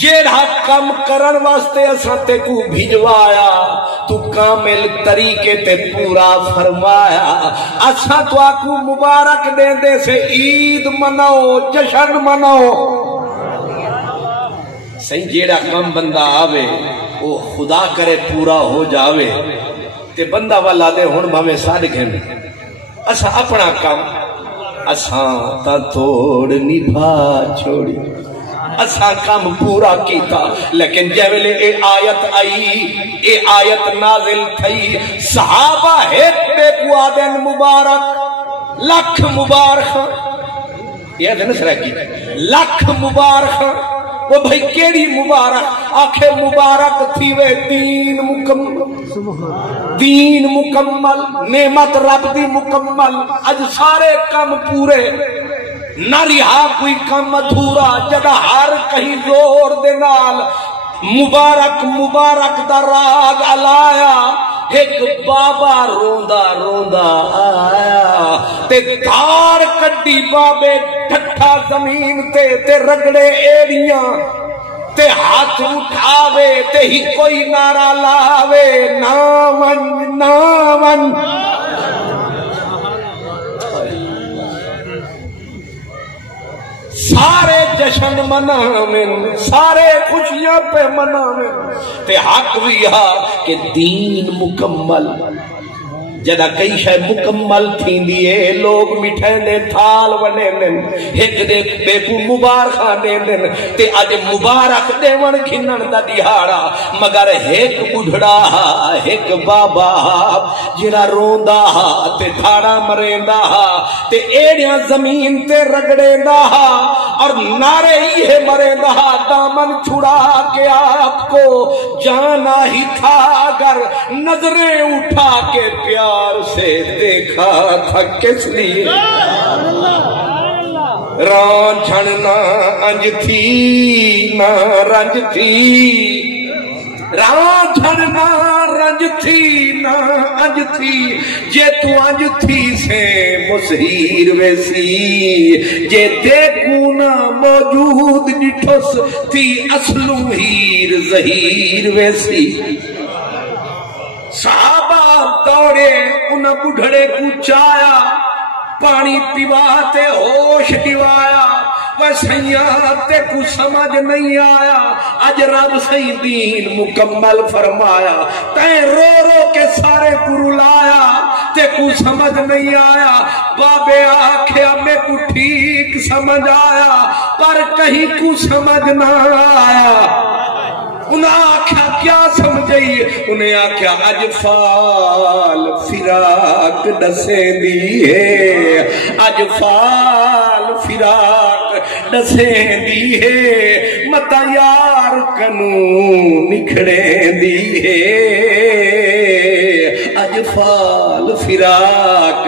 جیڑا کم کرن واسطے اساں تے کو بھجوایا تو کامل طریقے تے پورا فرمایا اساں تو آکو مبارک دے دے سے عید مناؤ جشن مناؤ صحیح جیڑا کم بندہ آوے وہ خدا کرے پورا ہو جاوے تے بندہ والا دے ہن بھاویں صادق ہیں اساں اپنا کام اساں تا توڑ نبھا چھوڑی اساں کام پورا کیتا لیکن جے ویلے اے آیت آئی اے آیت نازل تھئی صحابہ ایک بے کو آدن مبارک لکھ مبارک یہ دن سرہ کی لکھ مبارک وہ بھئی کیڑی مبارک آنکھیں مبارک تھی وے دین مکمل نعمت رب دی مکمل اج سارے کم پورے نہ رہا کوئی کم ادھورا جدا ہر کہیں زور دے نال مبارک مبارک دا راگ علایا ایک بابا روندا روندا آیا تے دھار کڈی بابے ٹھٹھا زمین تے رگڑے ایڑیاں تے ہاتھ اٹھاوے تے ہی کوئی نعرہ لاوے ناون ناون سارے جشن مناویں سارے خوشیاں پہ مناویں تے حق بھی ہا کہ دین مکمل جدا کئی شے مکمل تھی دیئے لوگ مٹھائیں دے تھال ونے دن ایک دے بے کو مبارکہ دے دن تے آج مبارک دے ون گھنن دا دیہارا مگر ایک بڑھڑا ایک بابا جنا روندا تے دھاڑا مریندا تے ایڑیاں زمین تے رگڑیندا اور نعرے ہی ہے مریندا دامن چھڑا کے آپ کو جانا ہی تھا اگر نظریں اٹھا کے پیار سے دیکھا تھا کس لیے رانجھن نہ انج تھی نہ رنج تھی رانجھن نہ رنج تھی نہ انج تھی جے تو انج تھی سے مسہیر ویسی جے دیکھو نہ موجود نٹھس تھی اصلو ہیر زہیر ویسی صحابہ دوڑے ان بڑھڑے کو چایا پانی پیواتے ہوش دیوایا وسیعاتے کو سمجھ نہیں آیا اج رب سی دین مکمل فرمایا تین رو رو کے سارے کو رلایا تے کو سمجھ نہیں آیا بابے آکھیا میں کو ٹھیک سمجھ آیا پر کہیں کو سمجھ نہ آیا انہیں آکھا کیا سمجھئی انہیں آکھا اجفال فراق ڈسیں دی ہے اجفال فراق ڈسیں دی ہے متا یار کنو نکھڑیں دی ہے اجفال فراق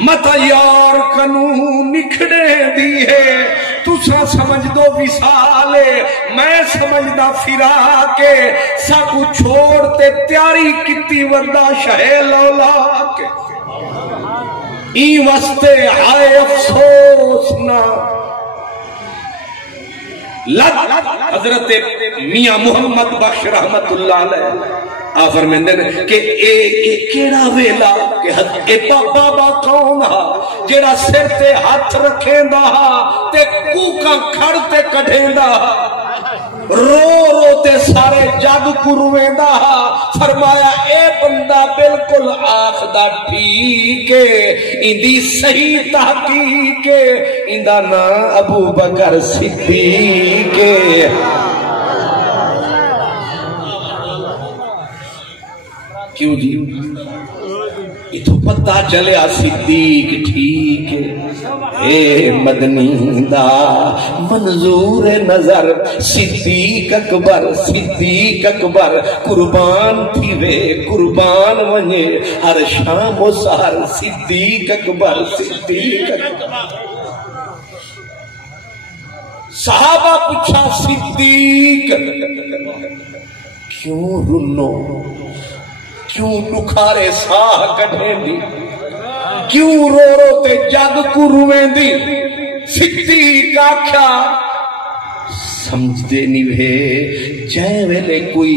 متا یار کنو نکھڑے دی ہے تسا سمجھ دو وصالے میں سمجھدا فرا کے ساکو چھوڑتے تیاری کتی وردہ شہ لولا کے این وستے ہائے افسوس نہ حضرت میاں محمد بخش رحمت اللہ علیہ آخر میں دن کہ اے کیڑا ویلا کہ اے بابا کون ہا جیڑا سر تے ہاتھ رکھیں دا تے کوکاں کھڑ تے کڑھیں دا رو رو تے سارے جگ کو رویں دا فرمایا اے بندہ بالکل آخدہ ٹھیک ہے اندی صحیح تحقیق ہے اندہ نا ابو بکر صدیق ہے کیوں جی اتو پتہ چلیا صدیق ٹھیک اے مدنی دا منظور نظر صدیق اکبر قربان تھی وے قربان ونجے ہر شام و سحر صدیق اکبر صحابہ پوچھا صدیق کیوں رنو کیوں دکھارے ساہ کٹھیں دی کیوں رو رو تے جگ کو رویں دی صدیق آکھا سمجھ دے نہیں ہے جائے ویلے کوئی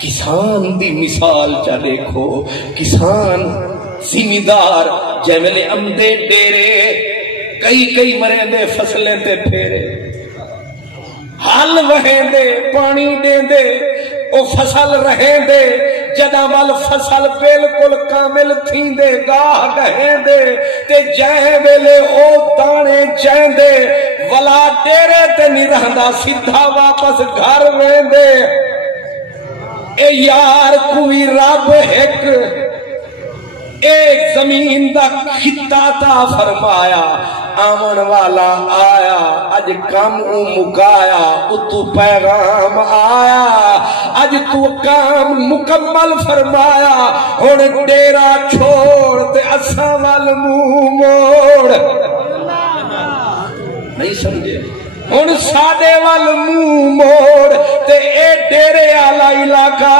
کسان دی مثال چا دیکھو کسان زمیندار جائے ویلے امدے ڈیرے کئی مریں دے فصلیں تے پھیرے حل وہیں دے پانی دے دے او فصل رہیں دے جدہ وال فصل بالکل کامل تھیں دے گاہ گہیں دے تے جائیں ویلے او دانے جائیں دے ولا ڈیرے تے نہیں رہندا سیدھا واپس گھر وہیں دے اے یار کوئی رب ایک زمین دا خطہ تا فرمایا آمن والا آیا اج کام مکایا اتو پیغام آیا اج تو کام مکمل فرمایا ہن ڈیرا چھوڑ تے اساں وال منہ موڑ نہیں سمجھے ہن ساڈے وال منہ موڑ تے اے ڈیرے والا علاقہ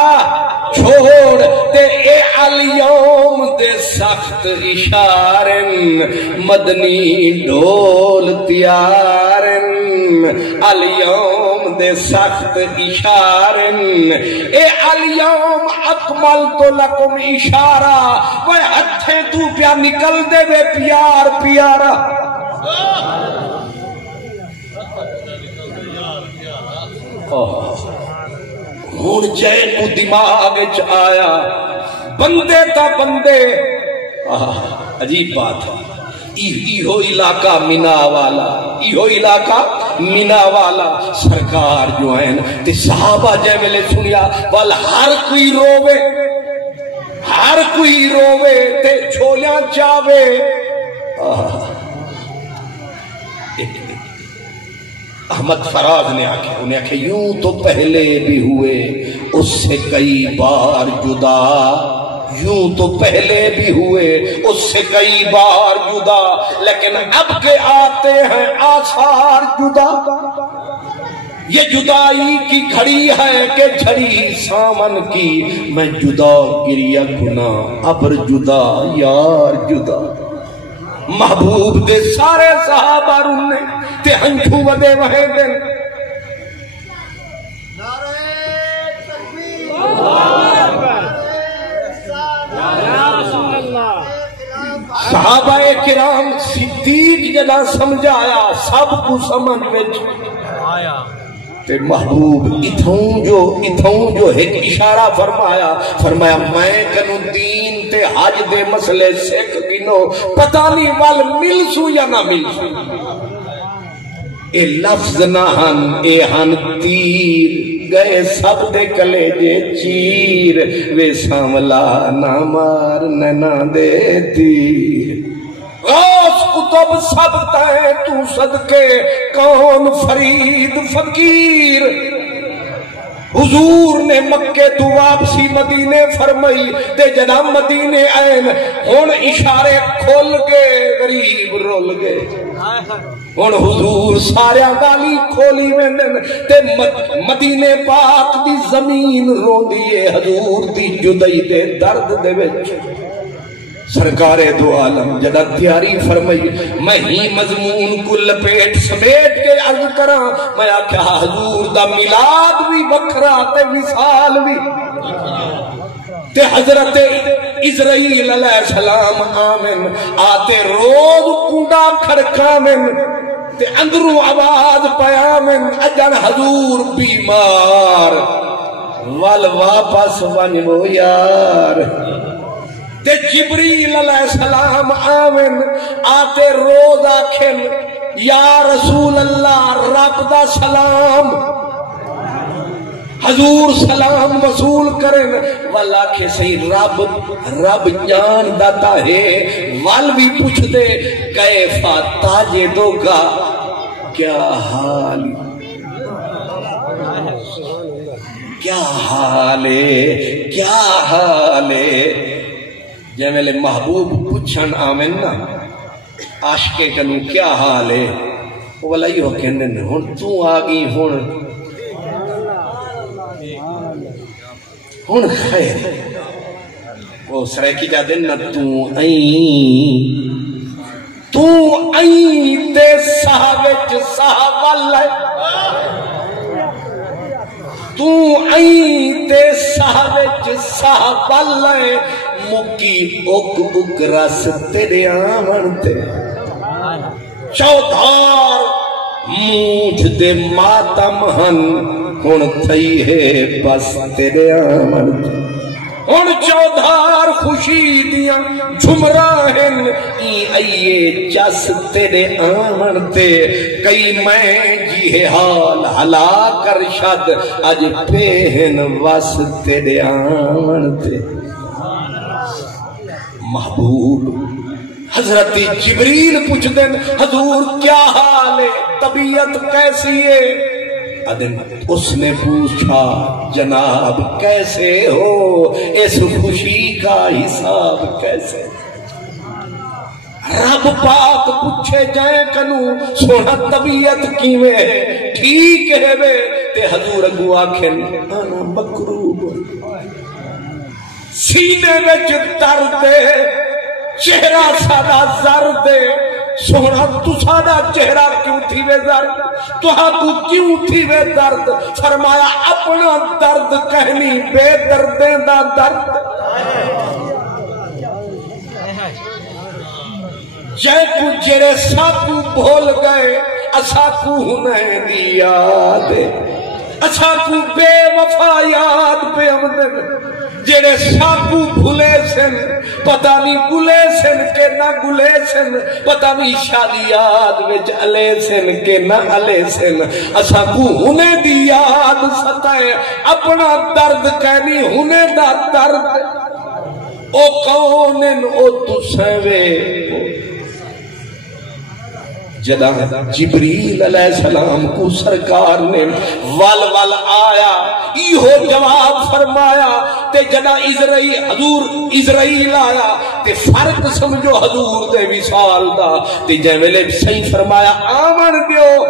چھوڑ تے اے الیوم دے سخت اشارن مدنی ڈول تیارن الیوم دے سخت اشارن اے الیوم اکملت لکم اشارہ وہ ہتھیں تو پیا نکل دے وے پیار پیارا ہون جائے کو دماغ آیا بندے تا بندے عجیب بات ہے ایہو علاقہ مینا والا سرکار جو ہیں تے صحابہ جائے ملے سنیا وال ہر کوئی روے تے چھولیاں چاوے احمد فراز نے آکھے انہیں آکھے یوں تو پہلے بھی ہوئے اس سے کئی بار جدا یوں تو پہلے بھی ہوئے اس سے کئی بار جدا لیکن اب کے آتے ہیں آثار جدا یہ جدائی کی گھڑی ہے کہ جھڑی سامن کی میں جدا گریا گنا ابر جدا یار جدا محبوب دے سارے صحابہ رونے تے ہنچو ودے وہیں دن صحابہ کرام صدیق جدا سمجھایا سب کو سمجھ وچ آیا تے محبوب اتھوں جو ایک اشارہ فرمایا میں کنو دین تے حج دے مسئلے سکھ گنو پتہ نہیں وال ملسو یا نہ ملسو اے لفظ نہ ہن اے ہن تیر گئے سب دے کلے جے چیر وے ساملا نہ مار نہ دے تیر غوث کتب سب تائیں تو صدقے کون فرید فقیر حضور نے مکے تو واپسی مدینے فرمائی تے جنا مدینے آئین ہون اشارے کھول گئے غریب رول گئے ہون حضور سارے گالی کھولی ویندن تے مدینے پاک دی زمین رو دیئے حضور دی جدائی دے درد دے وچ سرکار دو عالم جدا تیاری فرمائی میں ہی مضمون کو لپیٹ سمیٹ کے عرض کراں میں آکھا حضور دا میلاد بھی بکھرا تے وصال بھی تے حضرت اسرائیل علیہ السلام آمن آتے روز کنڈا کھڑکامن تے اندروں آواز پیامن اجن حضور بیمار وال واپس ونجو یار تے جبریل علیہ السلام آمن آتے روز آکھن یا رسول اللہ رب دا سلام حضور سلام وصول کرن والا کے صحیح رب جان داتا ہے وال بھی پوچھ دے کیفا تاجے دو گا کیا حال ہے کیا حال ہے جے میلے محبوب پوچھن آمین نا عاشقے کنو کیا حال ہے وہ والا ہی ہو کہنے ہون تو آگی ہون خیر وہ سریکی جا دن نا تو این تے صحابت صحابال ہے تو این تے صحابت صحابال ہے مکی اک رس تیرے آمن تے چودھار مونجھ دے ماتم ہن ہن تھئی ہے بس تیرے آمن تے ہن چودھار خوشی دیا جھمراہن آئیے چس تیرے آمن تے کئی میں جی حال ہلا کر شد اج پہن وس تیرے آمن تے محبوب حضرت جبریل پوچھ دن حضور کیا حال ہے طبیعت کیسی ہے ادن اس نے پوچھا جناب کیسے ہو اس خوشی کا حساب کیسے رب پاک پوچھے جائیں کنو سونا طبیعت کیویں ٹھیک ہے بے تے حضور اگو آکھن انا مکروب سینے وچ درد چہرہ سادا زرد سونا تو سادا چہرہ کیوں تھی وے درد تو ہاں تو کیوں تھی وے درد فرمایا اپنا درد کہنی بے دردیں دا درد جے کو جڑے ساکو بھول گئے اسا کو ہنے دی یاد اسا کو بے وفا یاد پہ آمدن جڑے ساکو بھولے سن پتہ نہیں گلے سن کے نہ گلے سن پتہ نہیں شادیات وچ علی سن کے نہ علی سن اسا کو ہنے دی یاد ستائے اپنا درد کہنی ہنے دا درد او کونن او تسوے جدا جبریل علیہ السلام کو سرکار نے وال آیا یہ جواب فرمایا تے جدا حضور اسرائیل آیا تے فرق سمجھو حضور دے وصال دا تے جے ویلے صحیح فرمایا آمن دیو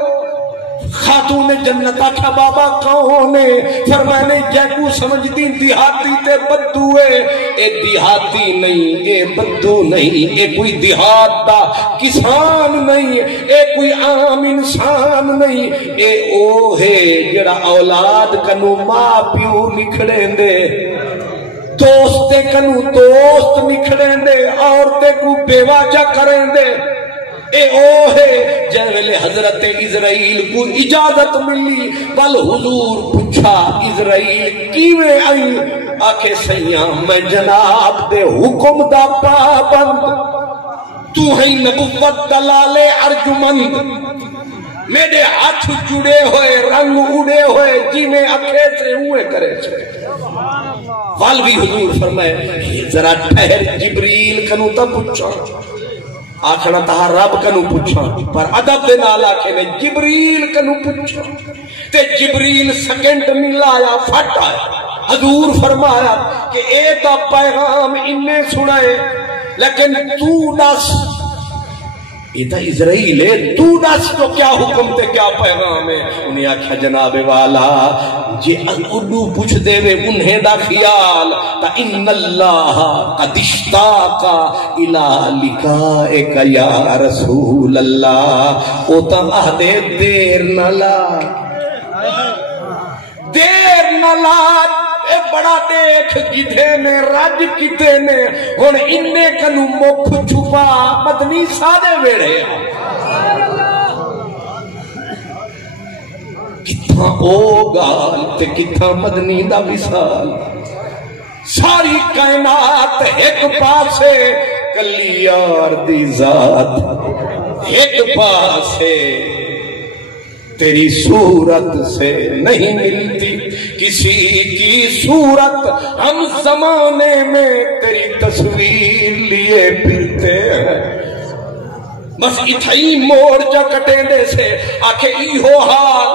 خاتون جنت آکھا بابا کون ہے فرمانے جیکو سمجھتی دیہاتی تے بدو ہے اے دیہاتی نہیں اے بدو نہیں اے کوئی دیہات دا کسان نہیں اے کوئی عام انسان نہیں اے او ہے جڑا اولاد کنو ماں پیو نکھڑیں دے دوستے کنو دوست نکھڑیں دے عورتے کو بیوہ جا کریں دے اے او ہے جنویلے حضرت اسرائیل کو اجازت ملی بل حضور پوچھا اسرائیل کیویں آئی آکھے سیاں میں جناب دے حکم دا پابند تو ہے نبوت دلال ارجمند میرے ہاتھ جڑے ہوئے رنگ اڑے ہوئے جی میں اکھے سے ہوئے کرے چھے والوی حضور فرمائے ذرا ٹھہر جبریل کنو تا پوچھا آکھنا تہا رب کنو پوچھا پر عدب دے نال آکھنے جبریل کنو پوچھا تے جبریل سیکنڈ نہیں لایا پھٹ آیا حضور فرمایا کہ اے تا پیغام انہیں سنائے لیکن تو دس یہ تا اسرائیل ہے تو دس تو کیا حکم تے کیا پیغام ہے انہیں آکھا جناب والا جی اردو پوچھ دے وے انہیں دا خیال تا ان اللہ قد اشتاقا الى لقائک یا رسول اللہ او تا آدھے دیر نہ لا اے بڑا دیکھ کتے نے رج کتے نے ہن اننے کنو مکھ چھپا مدنی سادے ویڑے کتھا او گال تے کتھا مدنی دا وصال ساری کائنات ایک پاسے کلی یار دی ذات ایک پاسے تیری صورت سے نہیں ملتی کسی کی صورت، ہم زمانے میں تیری تصویر لیے پھرتے ہیں، بس اتھائی موڑ جا کٹیندے سے آکھے ای ہو حال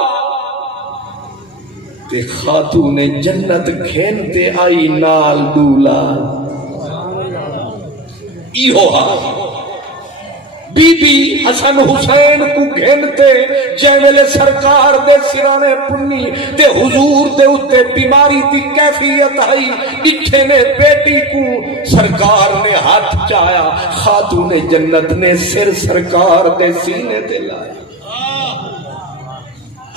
تے خاتون جنت کھینتے آئی نال دولا، ای ہو حال بی بی حسن حسین کو گھنتے جے ویلے سرکار دے سرانے پنی تے حضور دے اتے بیماری دی کیفیت آئی، ڈٹھے نے بیٹی کو سرکار نے ہاتھ چایا، خاتون جنت نے سر سرکار دے سینے تے لایا،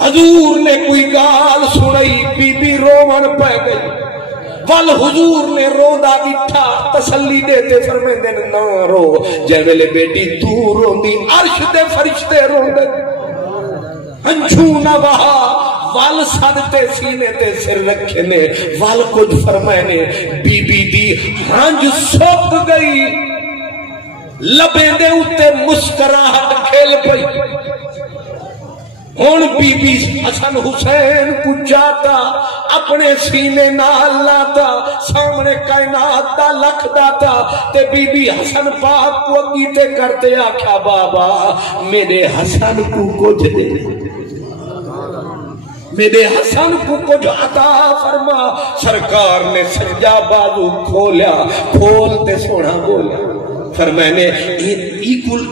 حضور نے کوئی گال سنائی، بی بی رومن پہ گئی، ول حضور نے رودا دٹھا تسلی دیتے فرمیندے نہ رو، جے ویلے بیٹی تو روندی عرش دے فرشتے روندے، ہنچو نہ وہا ول سدتے سینے تے سر رکھے نے، ول کچھ فرمائے نے، بی بی دی ہنج سوک گئی، لبیں دے اتے مسکراہٹ کھیل پئی، ہون بی بی حسن حسین کو جاتا اپنے سینے نال لاتا، سامنے کائنات دا لکھ داتا، تے بی بی حسن پاک کو اگیتے کرتے آکھا بابا میرے حسن کو کچھ دے، میرے حسن کو کچھ عطا فرما، سرکار نے سجا بازو کھولیا، کھولتے سونا بولیا، پھر میں نے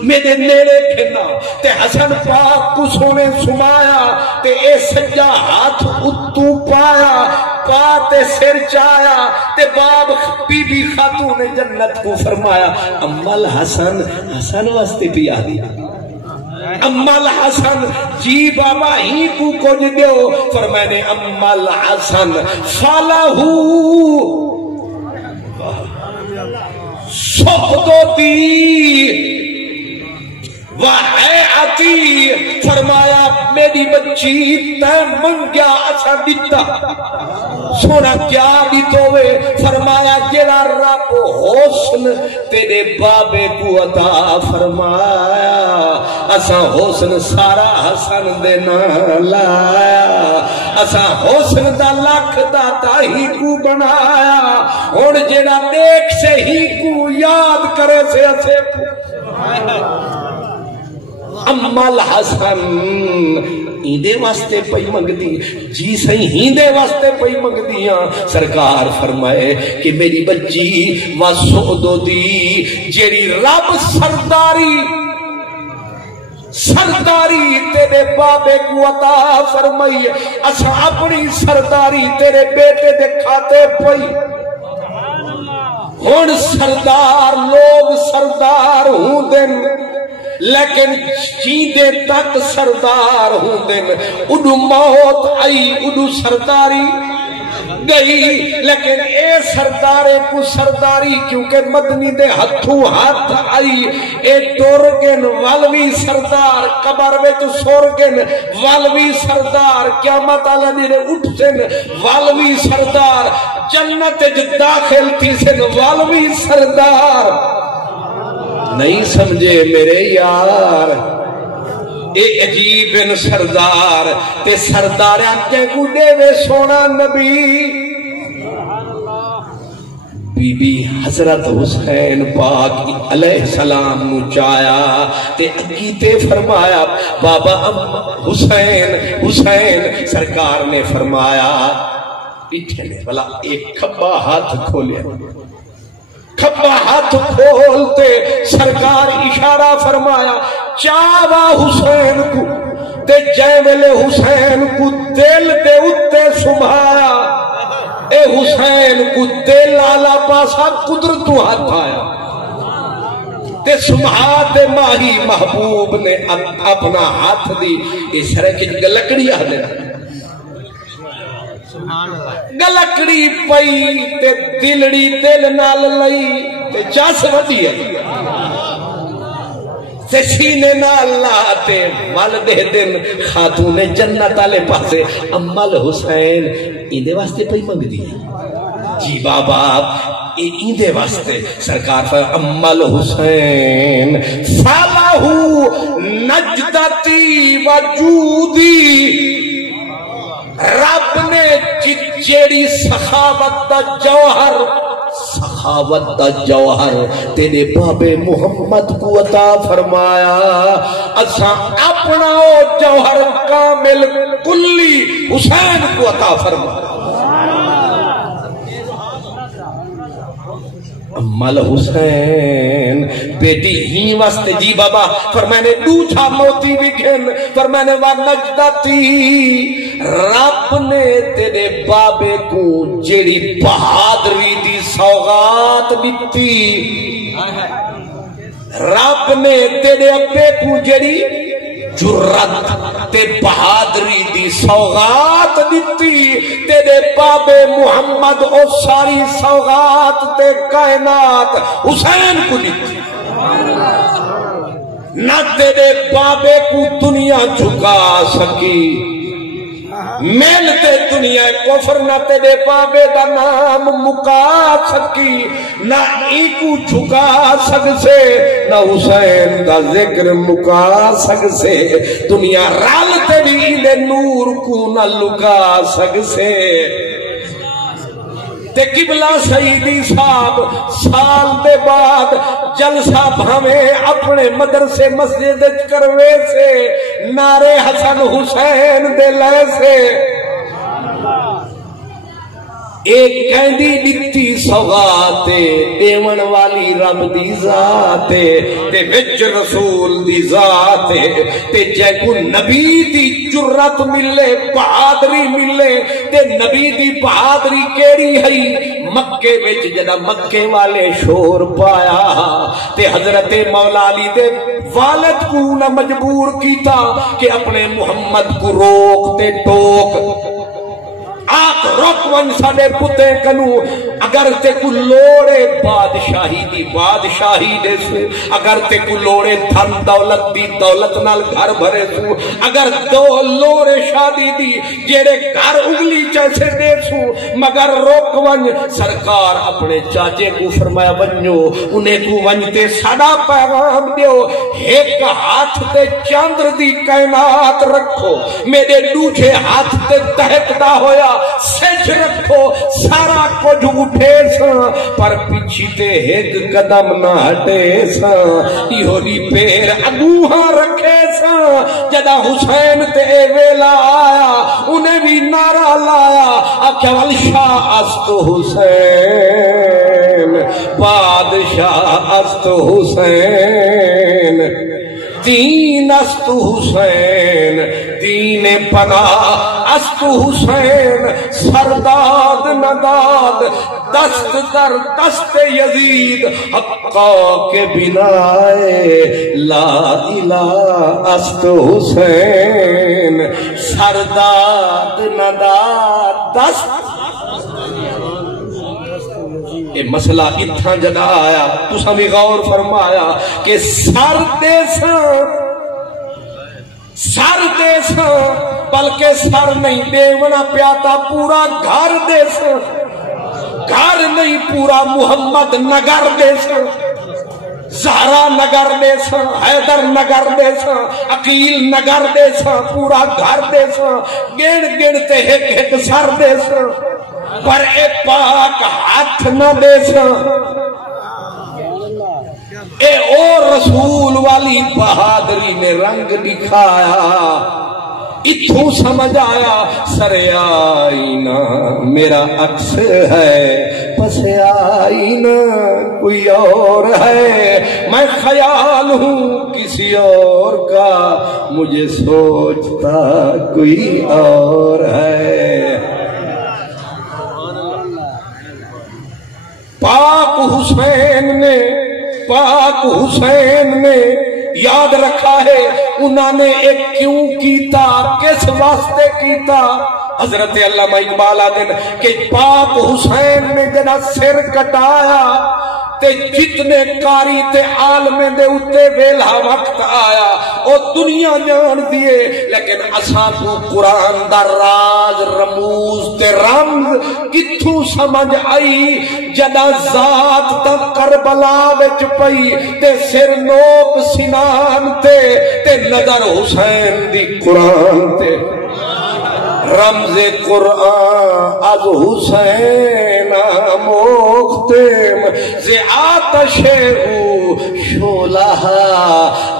میرے نیڑے پھرنا تے حسن پاک کو سونے سمایا تے اے سجا ہاتھ اتو پایا، پاتے سر چایا تے باب بی بی خاتون جنت کو فرمایا امال حسن، حسن واسطے پیا دیا، امال حسن جی بابا ہی کو کچھ دیو، فرمانے امال حسن فالہو صحبتی وحیعتی، فرمایا میری بچی تے منگیا اچھا دیتا، سونا کیا دیتوے، فرمایا جیڑا رب حسن تیرے بابے کو عطا فرمایا، اسا حسن سارا حسن دینا لایا، اسا حسن دا لکھ دا تاہی کو بنایا، اور جیڑا دیکھ سے ہی کو یاد کرے سے اسے کو امال حسن ایندے واسطے پئی منگ دی، جی سہی ہیندے واسطے پئی منگ دیاں، سرکار فرمائے کہ میری بچی واسعدو دی جیڑی رب سرداری تیرے بابے کو عطا فرمائی، اسا اپنی سرداری تیرے بیٹے دے کھاتے پئی، ہن سردار لوگ سردار ہوں دن لیکن چیدے تک سردار ہوں دن، اڈو موت آئی اڈو سرداری گئی، لیکن اے سردارے کو سرداری کیونکہ مدنی دے ہتھوں ہاتھ آئی، اے ٹورگن والوی سردار، قبر وچ سورگن والوی سردار، قیامت آلہ دیرے اٹھسن والوی سردار، جنت داخل تھی سن والوی سردار، نہیں سمجھے میرے یار، اے عجیب ان سردار تے سردار آنکھیں کو دے وے سونا نبی، بی بی حضرت حسین پاک علیہ السلام نو چایا تے اگیتے فرمایا بابا حسین، سرکار نے فرمایا پیچھے نے بلا ایک کھبا ہاتھ کھولیا، کھبا ہاتھ کھولتے سرکار اشارہ فرمایا چاوا حسین کو تے جے ویلے حسین کو دل دے اتے سبھایا، اے حسین کو دل آلا پاسا قدرت ہاتھ آیا تے سبھا تے ماہی محبوب نے اپنا ہاتھ دی اس طرح کی گلکڑی آ دینا، گلکڑی پئی تے دلڑی دل نال لئی تے چاس ودی ہے تے سینے نال لاتے مل دے دن خاتون جنت والے پاسے امل حسین ایندے واسطے پئی منگ دی، جی بابا ایندے واسطے سرکار فرمایا امل حسین فالہو نجدتی وجودی، رب نے جیڑی سخاوت دا جوہر، سخاوت دا جوہر تیرے بابے محمد کو عطا فرمایا، اساں اپنا او جوہر کامل کلی حسین کو عطا فرمایا۔ امال حسین بیٹی ہی واسطے جی بابا فرمانے دوچھا موتی بھی گھن فرمانے وَنَجْدَتِي، رب نے تیرے بابے کو جیڑی بہادری دی سوغات دیتی، رب نے تیرے ابے کو جیڑی جرت تے بہادری دی سوغات دیتی، تیرے بابے محمد او ساری سوغات تے کائنات حسین کو دیتی، نہ تیرے بابے کو دنیا جھکا سکی، محنت دنیا کفر نہ تیرے بابے دا نام مکا سکی، نہ ایکو جھکا سک سے، نہ حسین دا ذکر مکا سک سے، دنیا رال تے بھی دے نور کو نہ لکا سک سے۔ تے قبلہ سیدی صاحب سال دے بعد جلسہ بھامے اپنے مدرسے مسجد کروے سے، نعرے حسن حسین دے لے سے، ایک کہندی دیتی سوغاتے دیون والی رب دی ذاتے تے وچ رسول دی ذاتے تے جے کو نبی دی جرت ملے بہادری ملے تے نبی دی بہادری کیڑی ہے، مکے وچ جدا مکے والے شور پایا تے حضرت مولا علی دے والد کو نہ مجبور کیتا کہ اپنے محمد کو روک تے ٹوک، آت روک ون ساڑے پتے کنو، اگر تے کو لوڑے بادشاہی دی بادشاہی دے سو، اگر تے کو لوڑے دھن دولت دی دولت نال گھر بھرے سو، اگر دو لوڑے شادی دی جیڑے گھر اگلی جیسے دے سو، مگر روک ون سرکار اپنے چاچے کو فرمایا ونجو انہیں کو ونجتے سڑا پیغام دیو، ایک ہاتھ تے چاندر دی کائنات رکھو، میرے دوجھے ہاتھ تے دہکتا ہویا سج رکھو، سارا کچھ اٹھے سا پر پیچھی تے ایک قدم نہ ہٹے سا، ایہوری پیر اگوہاں رکھے سا، جدا حسین تے ویلا آیا انہیں بھی نعرہ لایا، آکھا والشاہ است حسین بادشاہ است حسین، دین است حسین دین پناہ است حسین، سرداد نداد دست در دست یزید، حقا کے بنائے لا الہ است حسین، سرداد نداد دست۔ یہ مسئلہ اتھا جدا آیا تو سمی غور فرمایا کہ سر دے سا بلکہ سر نہیں دیونا پیاتا پورا گھر دے سا، گھر نہیں پورا محمد نگر دے سا، زہرا نگر دے سا، حیدر نگر دے سا، عقیل نگر دے سا، پورا گھر دے سا، گڑتے ایک سر دے سا، پر اے پاک ہاتھ نہ دے سا، اے اور رسول والی بہادری نے رنگ دکھایا، اتھوں سمجھ آیا سر آئینہ میرا عکس ہے، پس آئینہ کوئی اور ہے، میں خیال ہوں کسی اور کا، مجھے سوچتا کوئی اور ہے۔ پاک حسین نے یاد رکھا ہے انہوں نے ایک کیوں کیتا، کس واسطے کیتا، حضرت علامہ اقبال آدھے کہ پاک حسین نے جنا سر کٹایا تے جتنے کاری تے عالمے دے اتے ویلہ وقت آیا او دنیا جان دیے، لیکن اساں کو قرآن دا راز رموز تے رمز کتھوں سمجھ آئی جدا ذات تا کربلا وچ پئی تے سر نوک سنان تے نظر حسین دی قرآن تے رمز قرآن از حسین موختم زی آتش او شولہ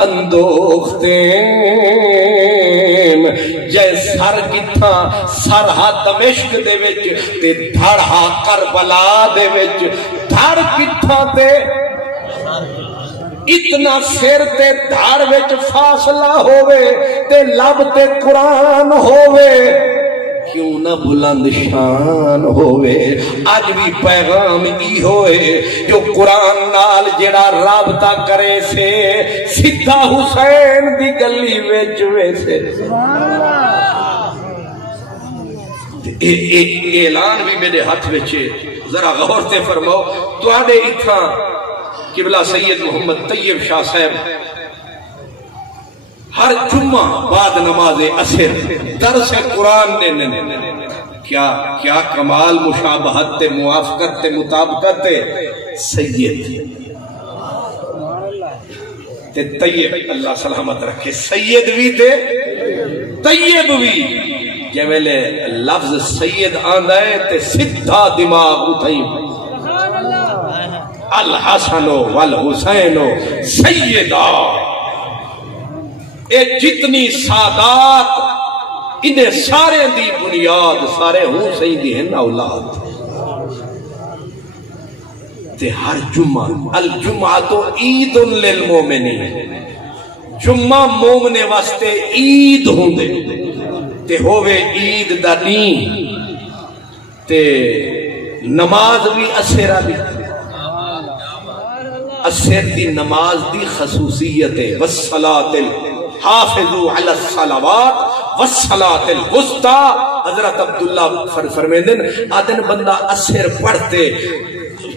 اندوختم جے سر کتھا سرہا دمشق دے وچ تے دھڑا کربلا دے وچ دھڑ کتھا تے اتنا سر تے دھڑ وچ فاصلہ ہووے تے لب تے قرآن ہووے کیوں نہ بلند شان ہوئے آج بھی پیغام ای ہوئے جو قرآن نال جڑا رابطہ کرے سے سدھا حسین دی گلی وچ ویسے اعلان بھی میرے ہاتھ وچے ذرا غور تے فرماؤ تو آڈے اتھا قبلہ سید محمد طیب شاہ صاحب ہر جمعہ بعد نماز عصر درس قرآن نے کیا کمال مشابہت تے موافقت تے مطابقت تے سید تے طیب اللہ سلامت رکھے سید بھی تے طیب بھی جیویلے لفظ سید آندہ ہے تے سدھا دماغ اتھائی الحسن والحسین سیدہ اے جتنی سادات انہیں سارے دی بنیاد سارے حسین دی ہیں اولاد تے ہر جمعہ الجمعہ تو عید للمومنین جمعہ مومنے واسطے عید ہوں دے تے ہووے عید دا دین تے نماز بھی اسرہ بھی اسر دی نماز دی خصوصیت ہے والصلاة حافظوا علی الصلوات والصلاة الوسطی حضرت عبداللہ فرمیندن آدن بندہ اسر پڑھتے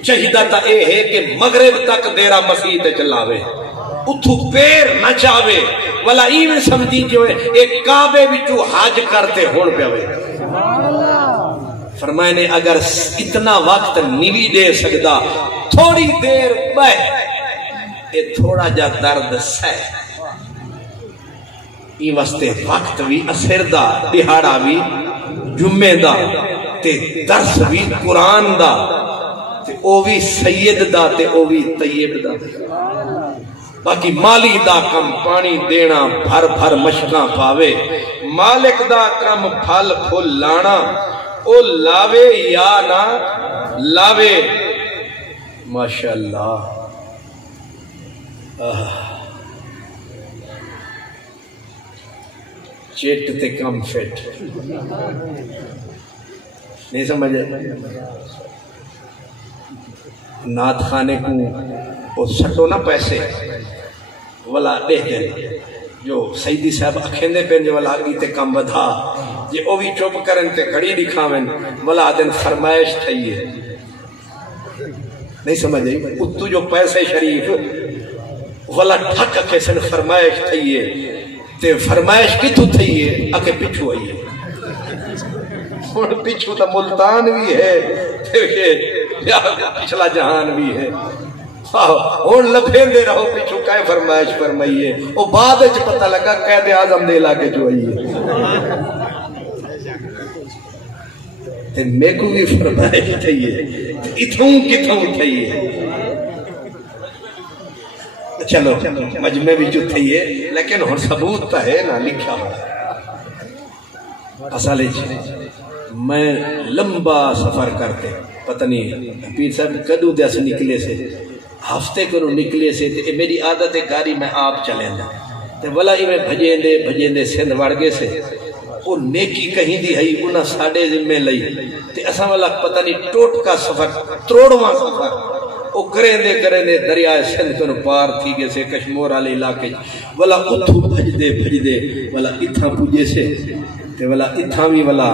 چاہیدہ تا اے ہے کہ مغرب تک دیرہ مسیح تے چلاوے اتھو پیر نہ چاوے والا ایویں سمجھی جو ہے ایک کعبے بچو حاج کرتے ہون پہ ہوئے فرمائے نے اگر اتنا وقت نہیں دے سکتا تھوڑی دیر بہ اے تھوڑا جا درد سہ این واسطے وقت بھی اثر دا دہاڑا بھی جمعے دا تے درس بھی قرآن دا تے او بھی سید دا تے او بھی طیب دا باقی مالی دا کم پانی دینا بھر بھر مشکاں پاوے مالک دا کم پھل پھل لانا او لاوے یا نہ لاوے ماشاءاللہ چیٹ تے کم فٹ نہیں سمجھے نات خانے کو سٹو نہ پیسے والا دے دیں جو سیدی صاحب اکھیندے پہن جو والا آگی تے کم بدھا یہ او بھی چوپ کرن تے کھڑی دکھاویں والا دن فرمائش تھئیے نہیں سمجھے اتو جو پیسے شریف والا ٹھک کیسن فرمائش تھئیے تے فرمائش کتو تھئیے اکے پچھو آئیے پچھو تا ملتان بھی ہے پچھلا جہان بھی ہے اور لپھین دے رہو پچھو کائے فرمائش فرمائیے او بعد اچھ پتہ لگا قید اعظم دے علاقے جو آئیے تے میں کو بھی فرمائش تھئیے اتھوں کتھوں تھئیے چلو مجمع بھی جو تھئیے لیکن ہر ثبوت تا ہے نا لکھا اصالے میں لمبا سفر کرتے پتہ نہیں پیر صاحب کدو دیا سے نکلے سے ہفتے کو نکلے سے میری عادت ہے گاڑی میں آپ چلیں دا تے والا ہی میں بھجیں دے سندھ وڑگے سے وہ نیکی کہیں دی ہے انہاں ساڑے ذمہ لئی تے اساں والا پتہ نہیں ٹوٹ کا سفر تروڑواں سفر وہ کریں دے دریائے سندھ کو پار تھی گے سے کشمور والے علاقے والا اتھو بھج دے والا اتھا پوجے سے تے والا اتھا بھی والا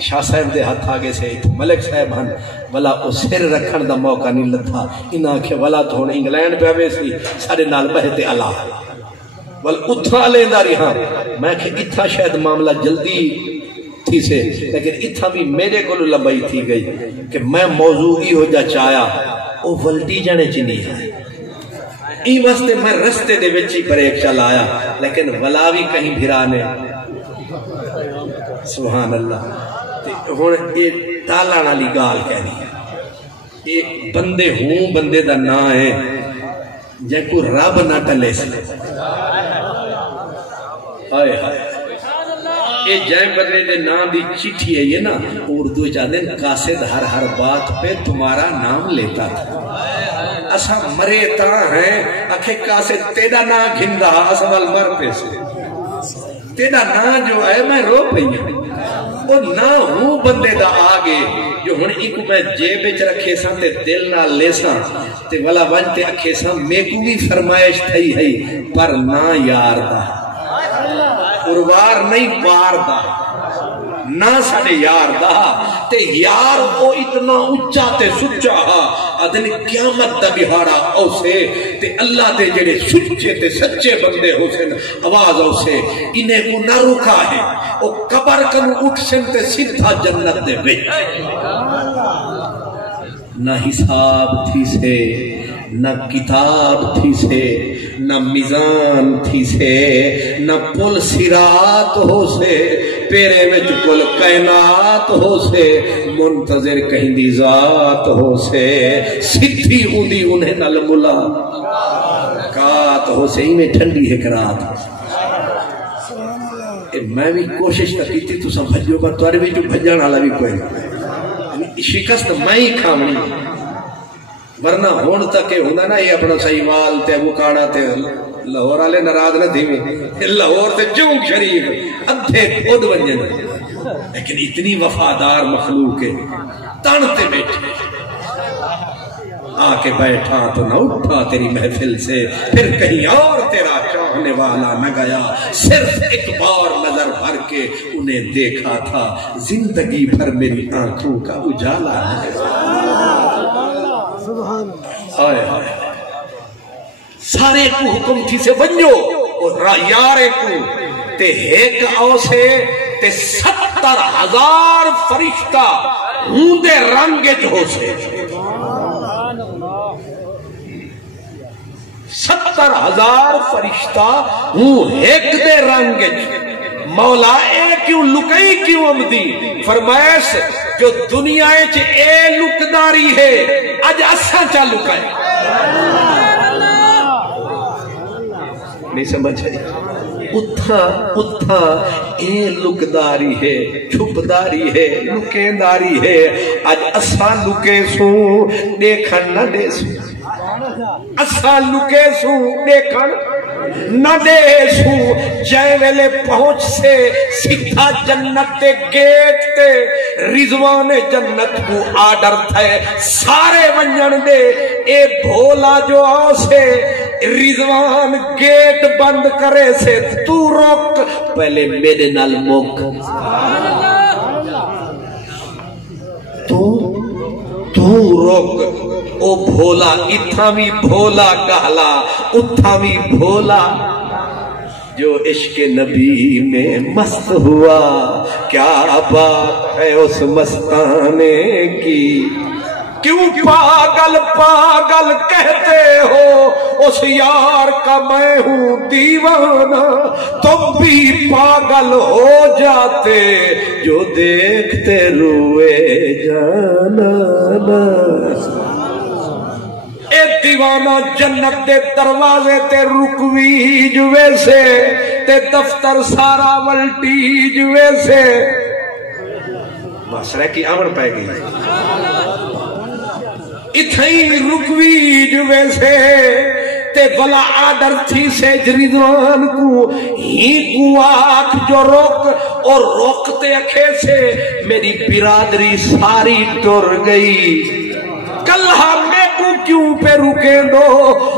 شاہ صاحب دے ہاتھ آگے سے ملک صاحب ہن والا او سر رکھن دا موقع نہیں لتھا انہاں کے والا تو ہن انگلینڈ پہ آوے سی سارے نال بہتے اللہ والا اتھا لیندہ رہا میں کہ اتھا شاید معاملہ جلدی تھی سے لیکن اتھا بھی میرے کو لبائی تھی گئی کہ میں موضوعی ہو جا چایا او ولٹی جانے چنی ہے ای واسطے میں رستے دے وچی پر ایک چل آیا لیکن ولاوی کہیں بھرانے سبحان اللہ ہون یہ تالانا لی گال کہنی ہے یہ بندے ہوں بندے دا نا ہے جے کو رب نہ ٹلے سے آئے آئے یہ جائیں بدلے دے نام دی چٹھی ہے یہ نا اردو چاہتے ہیں قاصد ہر بات پہ تمہارا نام لیتا تھا اسا مرے تا ہیں اکھے قاصد تیڑا نا گھن رہا اسا وال مر پہ سے تیڑا نا جو ہے میں رو پہی ہوں وہ نا ہوں بندے دا آگے جو ہن ایک میں جیب چ رکھے ساں تے دل نہ لے ساں تے والا ون تے اکھے ساں میں کو بھی فرمائش تھئی ہے پر نا یار دا قربار نہیں بار دا نہ ساڑے یار دا تے یار او اتنا اچھا تے سچا ہا ادن قیامت دا بہارا او سے تے اللہ تے جڑے سچے تے سچے بندے ہو سن آواز او سے انہیں کو نہ رکا ہے او قبر کن اٹھ سن تے سدھا جنت دے وچ نہ حساب تھی سے نہ کتاب تھی سے نہ میزان تھی سے نہ پل صراط ہو سے پیرے میں کل کائنات ہو سے منتظر کہیں دی ذات ہو سے سدھی اندی انہیں نل ملاقات ہو سے ہی میں ٹھنڈی ہے کرات میں بھی کوشش کی تھی تو سب بھجو پر توارے بھی جو بھجان والا بھی کوئی شکست میں ہی کھامنی ورنہ ہون تک ہونا نا یہ اپنا سیوال تے بکاڑا تے لاہور والے ناراض نہ تھی لاہور تے چونک شریف ادھے خود ونجن لیکن اتنی وفادار مخلوق ہے تن تے بیٹھے آ کے بیٹھا تو نہ اٹھا تیری محفل سے پھر کہیں اور تیرا چاہنے والا نہ گیا صرف ایک بار نظر بھر کے انہیں دیکھا تھا زندگی بھر میری آنکھوں کا اجالا ہے آئے سارے کو حکم تھی سے بنجو اور یارے کو تے ایک آو سے تے 70,000 فرشتہ ہوندے رنگت ہو سے 70,000 فرشتہ ہوں ایک دے رنگت مولا اے کیوں لکئی کیوں امدی فرمائش جو دنیا چ اے لکداری ہے اج اساں چا لکائے نہیں سمجھ ہے اتھا اے لکداری ہے چھپداری ہے لکینداری ہے اج اساں لکے سو دیکھن نہ دے سو اساں لکے سو دیکھن نہ دے سو جائے ویلے پہنچ سے سیدھا جنت دے گیٹ تے رضوان جنت کو آڈر تھے سارے ونجن دے اے بھولا جو آؤ سے رضوان گیٹ بند کرے سے تو روک پہلے میرے نال موک تو روک او بھولا اتھا بھی بھولا کہلا اتھا بھی بھولا جو عشق نبی میں مست ہوا کیا بات ہے اس مستانے کی کیوں پاگل پاگل کہتے ہو اس یار کا میں ہوں دیوانہ تم بھی پاگل ہو جاتے جو دیکھتے روئے جانا اے دیوانہ جنت دے دروازے تے رکوی جوے سے تے دفتر سارا ولٹی جوے سے بس رہ کی امر پہ گئی اتھائی رکوی جوے سے تے بلا آڈر تھی سے رضوان کو ہی کو آنکھ جو روک اور روکتے اکھے سے میری برادری ساری ٹر گئی کلہا میں کو کیوں پہ رکے دو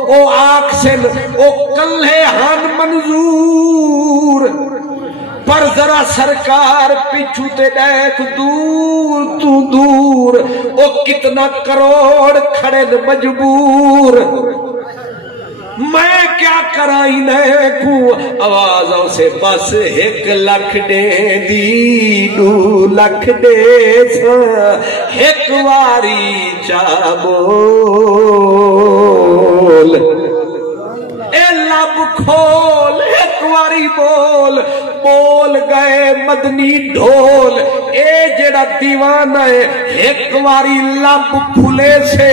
او آنکھ سے او کلہے ہن منظور پر ذرا سرکار پیچھو تے دیکھ دور تو دور او کتنا کروڑ کھڑے مجبور میں کیا کرائی نے کو آوازوں سے بس 1 لکھ دے دی 2 لکھ دے سا 1 واری چا بول اے لب کھول 1 واری بول بول گئے مدنی ڈھول اے جڑا دیوانہ ہے 1 واری لب کھلے سے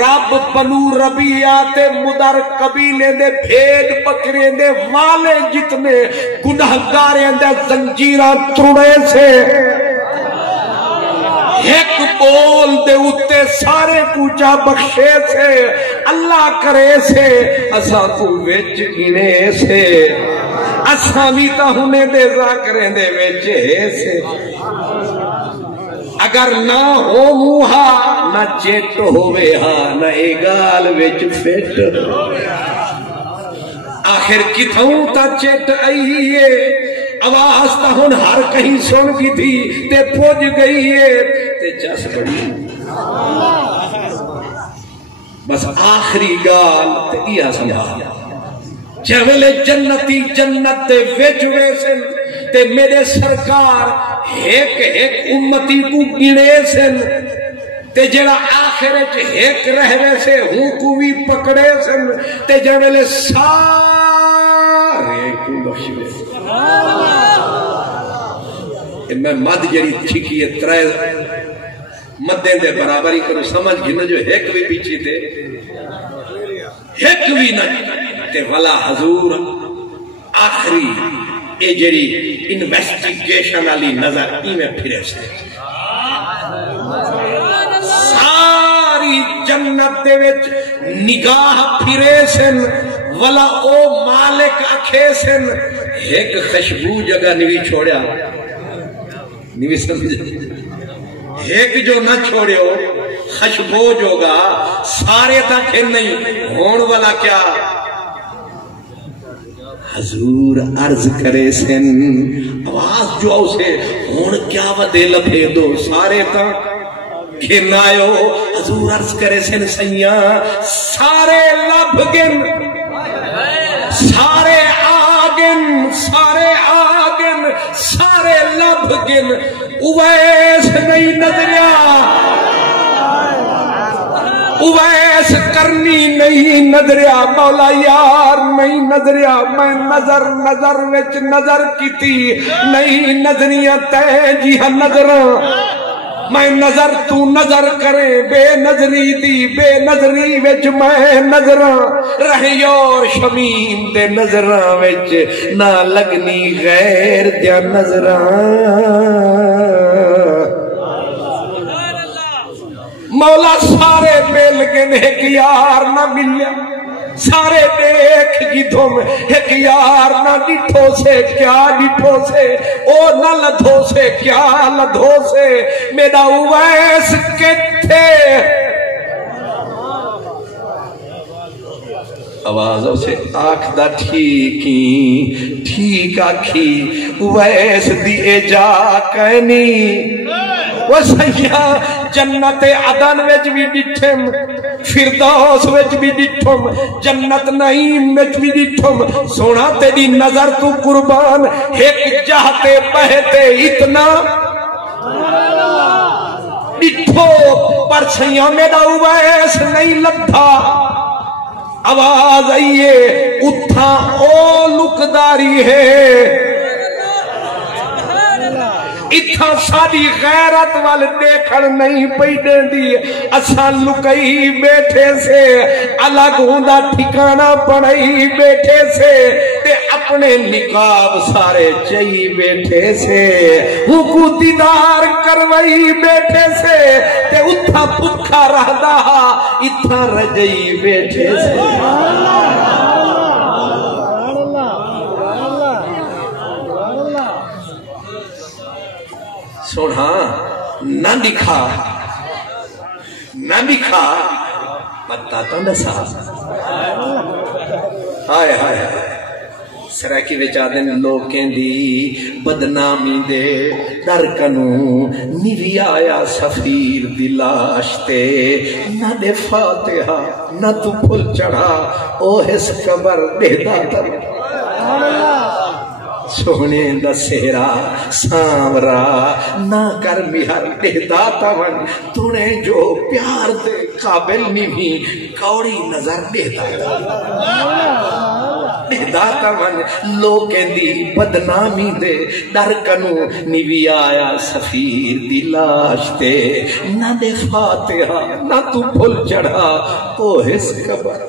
رب بنو ربیعہ تے مدر قبیلے دے بھیڑ بکرے دے والے جتنے گناہگاریں دے زنجیراں تڑے سے 1 بول دے اتے سارے پوچھا بخشے سے اللہ کرے سے اساں کو وچ گنے سے اساں بھی تا ہونے دے ذاکریں دے وچ سے اگر نہ ہو موہا نہ چیٹ ہوئے ہاں نہ ایگال وچ فٹ آخر کتھوں تا چیٹ آئیے آواز تا ہن ہر کہیں سن کی تھی تے پوج گئی ہے تے چس بڑی بس آخری گال تے ایا سمجھا جویلے جنتی جنت تے وچ ویسن تے میرے سرکار ایک امتی کو گنے سن تے جڑا آخرت ایک رہنے سے ہوں کو بھی پکڑے سن تے جویلے سارے کو بخشے میں مد جڑی ٹھیکی ہے 3 مدیں دے برابری کرو سمجھ گھنا جو 1 بھی پیچھے تھے 1 بھی نہ تے والا حضور آخری اے جڑی انویسٹیگیشن والی نظر میں پھرے سے ساری جنت دے وچ نگاہ پھرے سن والا او مالک اکھے سن 1 خوشبو جگہ نوی چھوڑیا نوی سمجھے 1 جو نہ چھوڑے ہو خوشبو جوگا سارے تک نہیں ہون والا کیا حضور عرض کرے سن آواز جو اسے ہون کیا ودے لبھے دو سارے تک گھنائیو حضور عرض کرے سن سیاں سارے لبھ گن سارے آگن سارے آگن سارے لبھ گن اویس نہیں نظریا اویس کرنی نہیں نظریا مولا یار نہیں نظریا میں نظر وچ نظر کیتی نہیں نظریاں تے جی ہاں نظر میں نظر تو نظر کرے بے نظری دی بے نظری وچ میں نظر رہی اور شمیم دے نظراں وچ نہ لگنی غیر دیا نظراں مولا سارے مل گن 1 یار نہ ملیا سارے دیکھ جی تم 1 یار نہ ڈٹھو سے کیا ڈٹھو سے او نہ لدھو سے کیا لدھو سے میرا اویس کتھے آوازوں سے آنکھ دا ٹھیک آکھی اویس دیئے جا کہنی وہ سیاں جنت عدن وچ بھی ڈٹھم فردوس وچ بھی ڈٹھم جنت نعیم وچ بھی ڈٹھم سونا تیری نظر تو قربان 1 چاہتے بہتے اتنا ڈٹھو پر سیاں میرا اویس نہیں لبھا آواز آئیے اتھا او لکداری ہے اتھا ساری غیرت وال دیکھن نہیں پیڈے دی اساں لکئی بیٹھے سے الگ ہوندا ٹھکانہ بنائی بیٹھے سے تے اپنے نقاب سارے چاہی بیٹھے سے حکو دیدار کروائی بیٹھے سے تے اتھا پکھا رہدا اتھا رجئی بیٹھے سے سونا نہ دکھا بتا تو نسا ہائے ہائے سرائکی وچادن لوکیں دی بدنامی دے در کنو نیوی آیا سفیر دی لاشتے نہ دے فاتحہ نہ تو پھل چڑھا او حس قبر دے داتا سونے دا سہرا سامرا نہ کر مہر دے داتا من تونے جو پیار دے قابل نہیں کوڑی نظر دے داتا من لوکیں دی بدنامی دے در کنو نیوی آیا سفیر دی لاشتے نہ دے فاتحہ نہ تو پھل چڑھا او حس قبر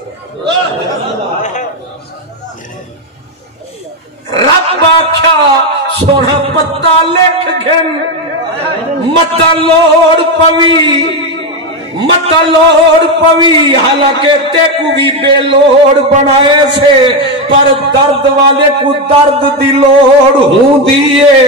رب آکھا سونا پتہ لکھ گھن متا لوڑ پوی حالانکہ تیکو بھی بے لوڑ بنائے سے پر درد والے کو درد دی لوڑ ہوں دیئے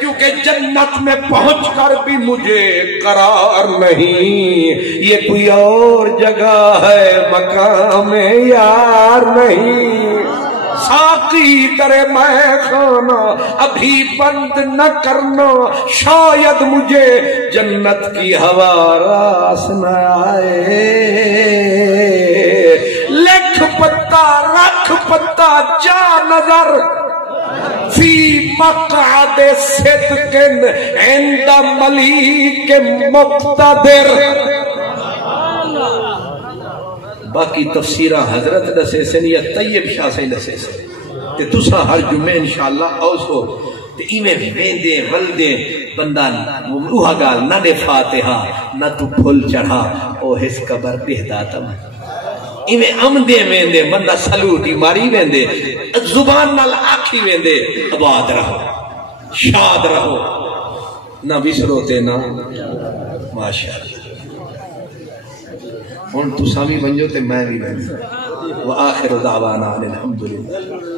کیونکہ جنت میں پہنچ کر بھی مجھے قرار نہیں یہ کوئی اور جگہ ہے مقام یار نہیں ساقی کرے میں خانہ ابھی بند نہ کرنا شاید مجھے جنت کی ہوا راس نہ آئے لکھ پتہ رکھ پتہ جا نظر فی مقعد صدق عند ملیک مقتدر باقی تفسیرہ حضرت دسے سن یا طیب شاہ سے دسے سن تے تسا ہر جمعہ انشاءاللہ اوسو تے ایمیں بھی ویندے ولدے بندہ اوہا گال نہ دے فاتحہ نہ تو پھل چڑھا او حس قبر دے داتا من ایمیں امدے ویندے بندہ سلوٹی ماری ویندے زبان نال آکھی ویندے آباد رہو شاد رہو نہ بسروتے نہ ماشاءاللہ ہن تو سامی بنجو تے میں بھی بنجو وآخر دعوانا الحمدللہ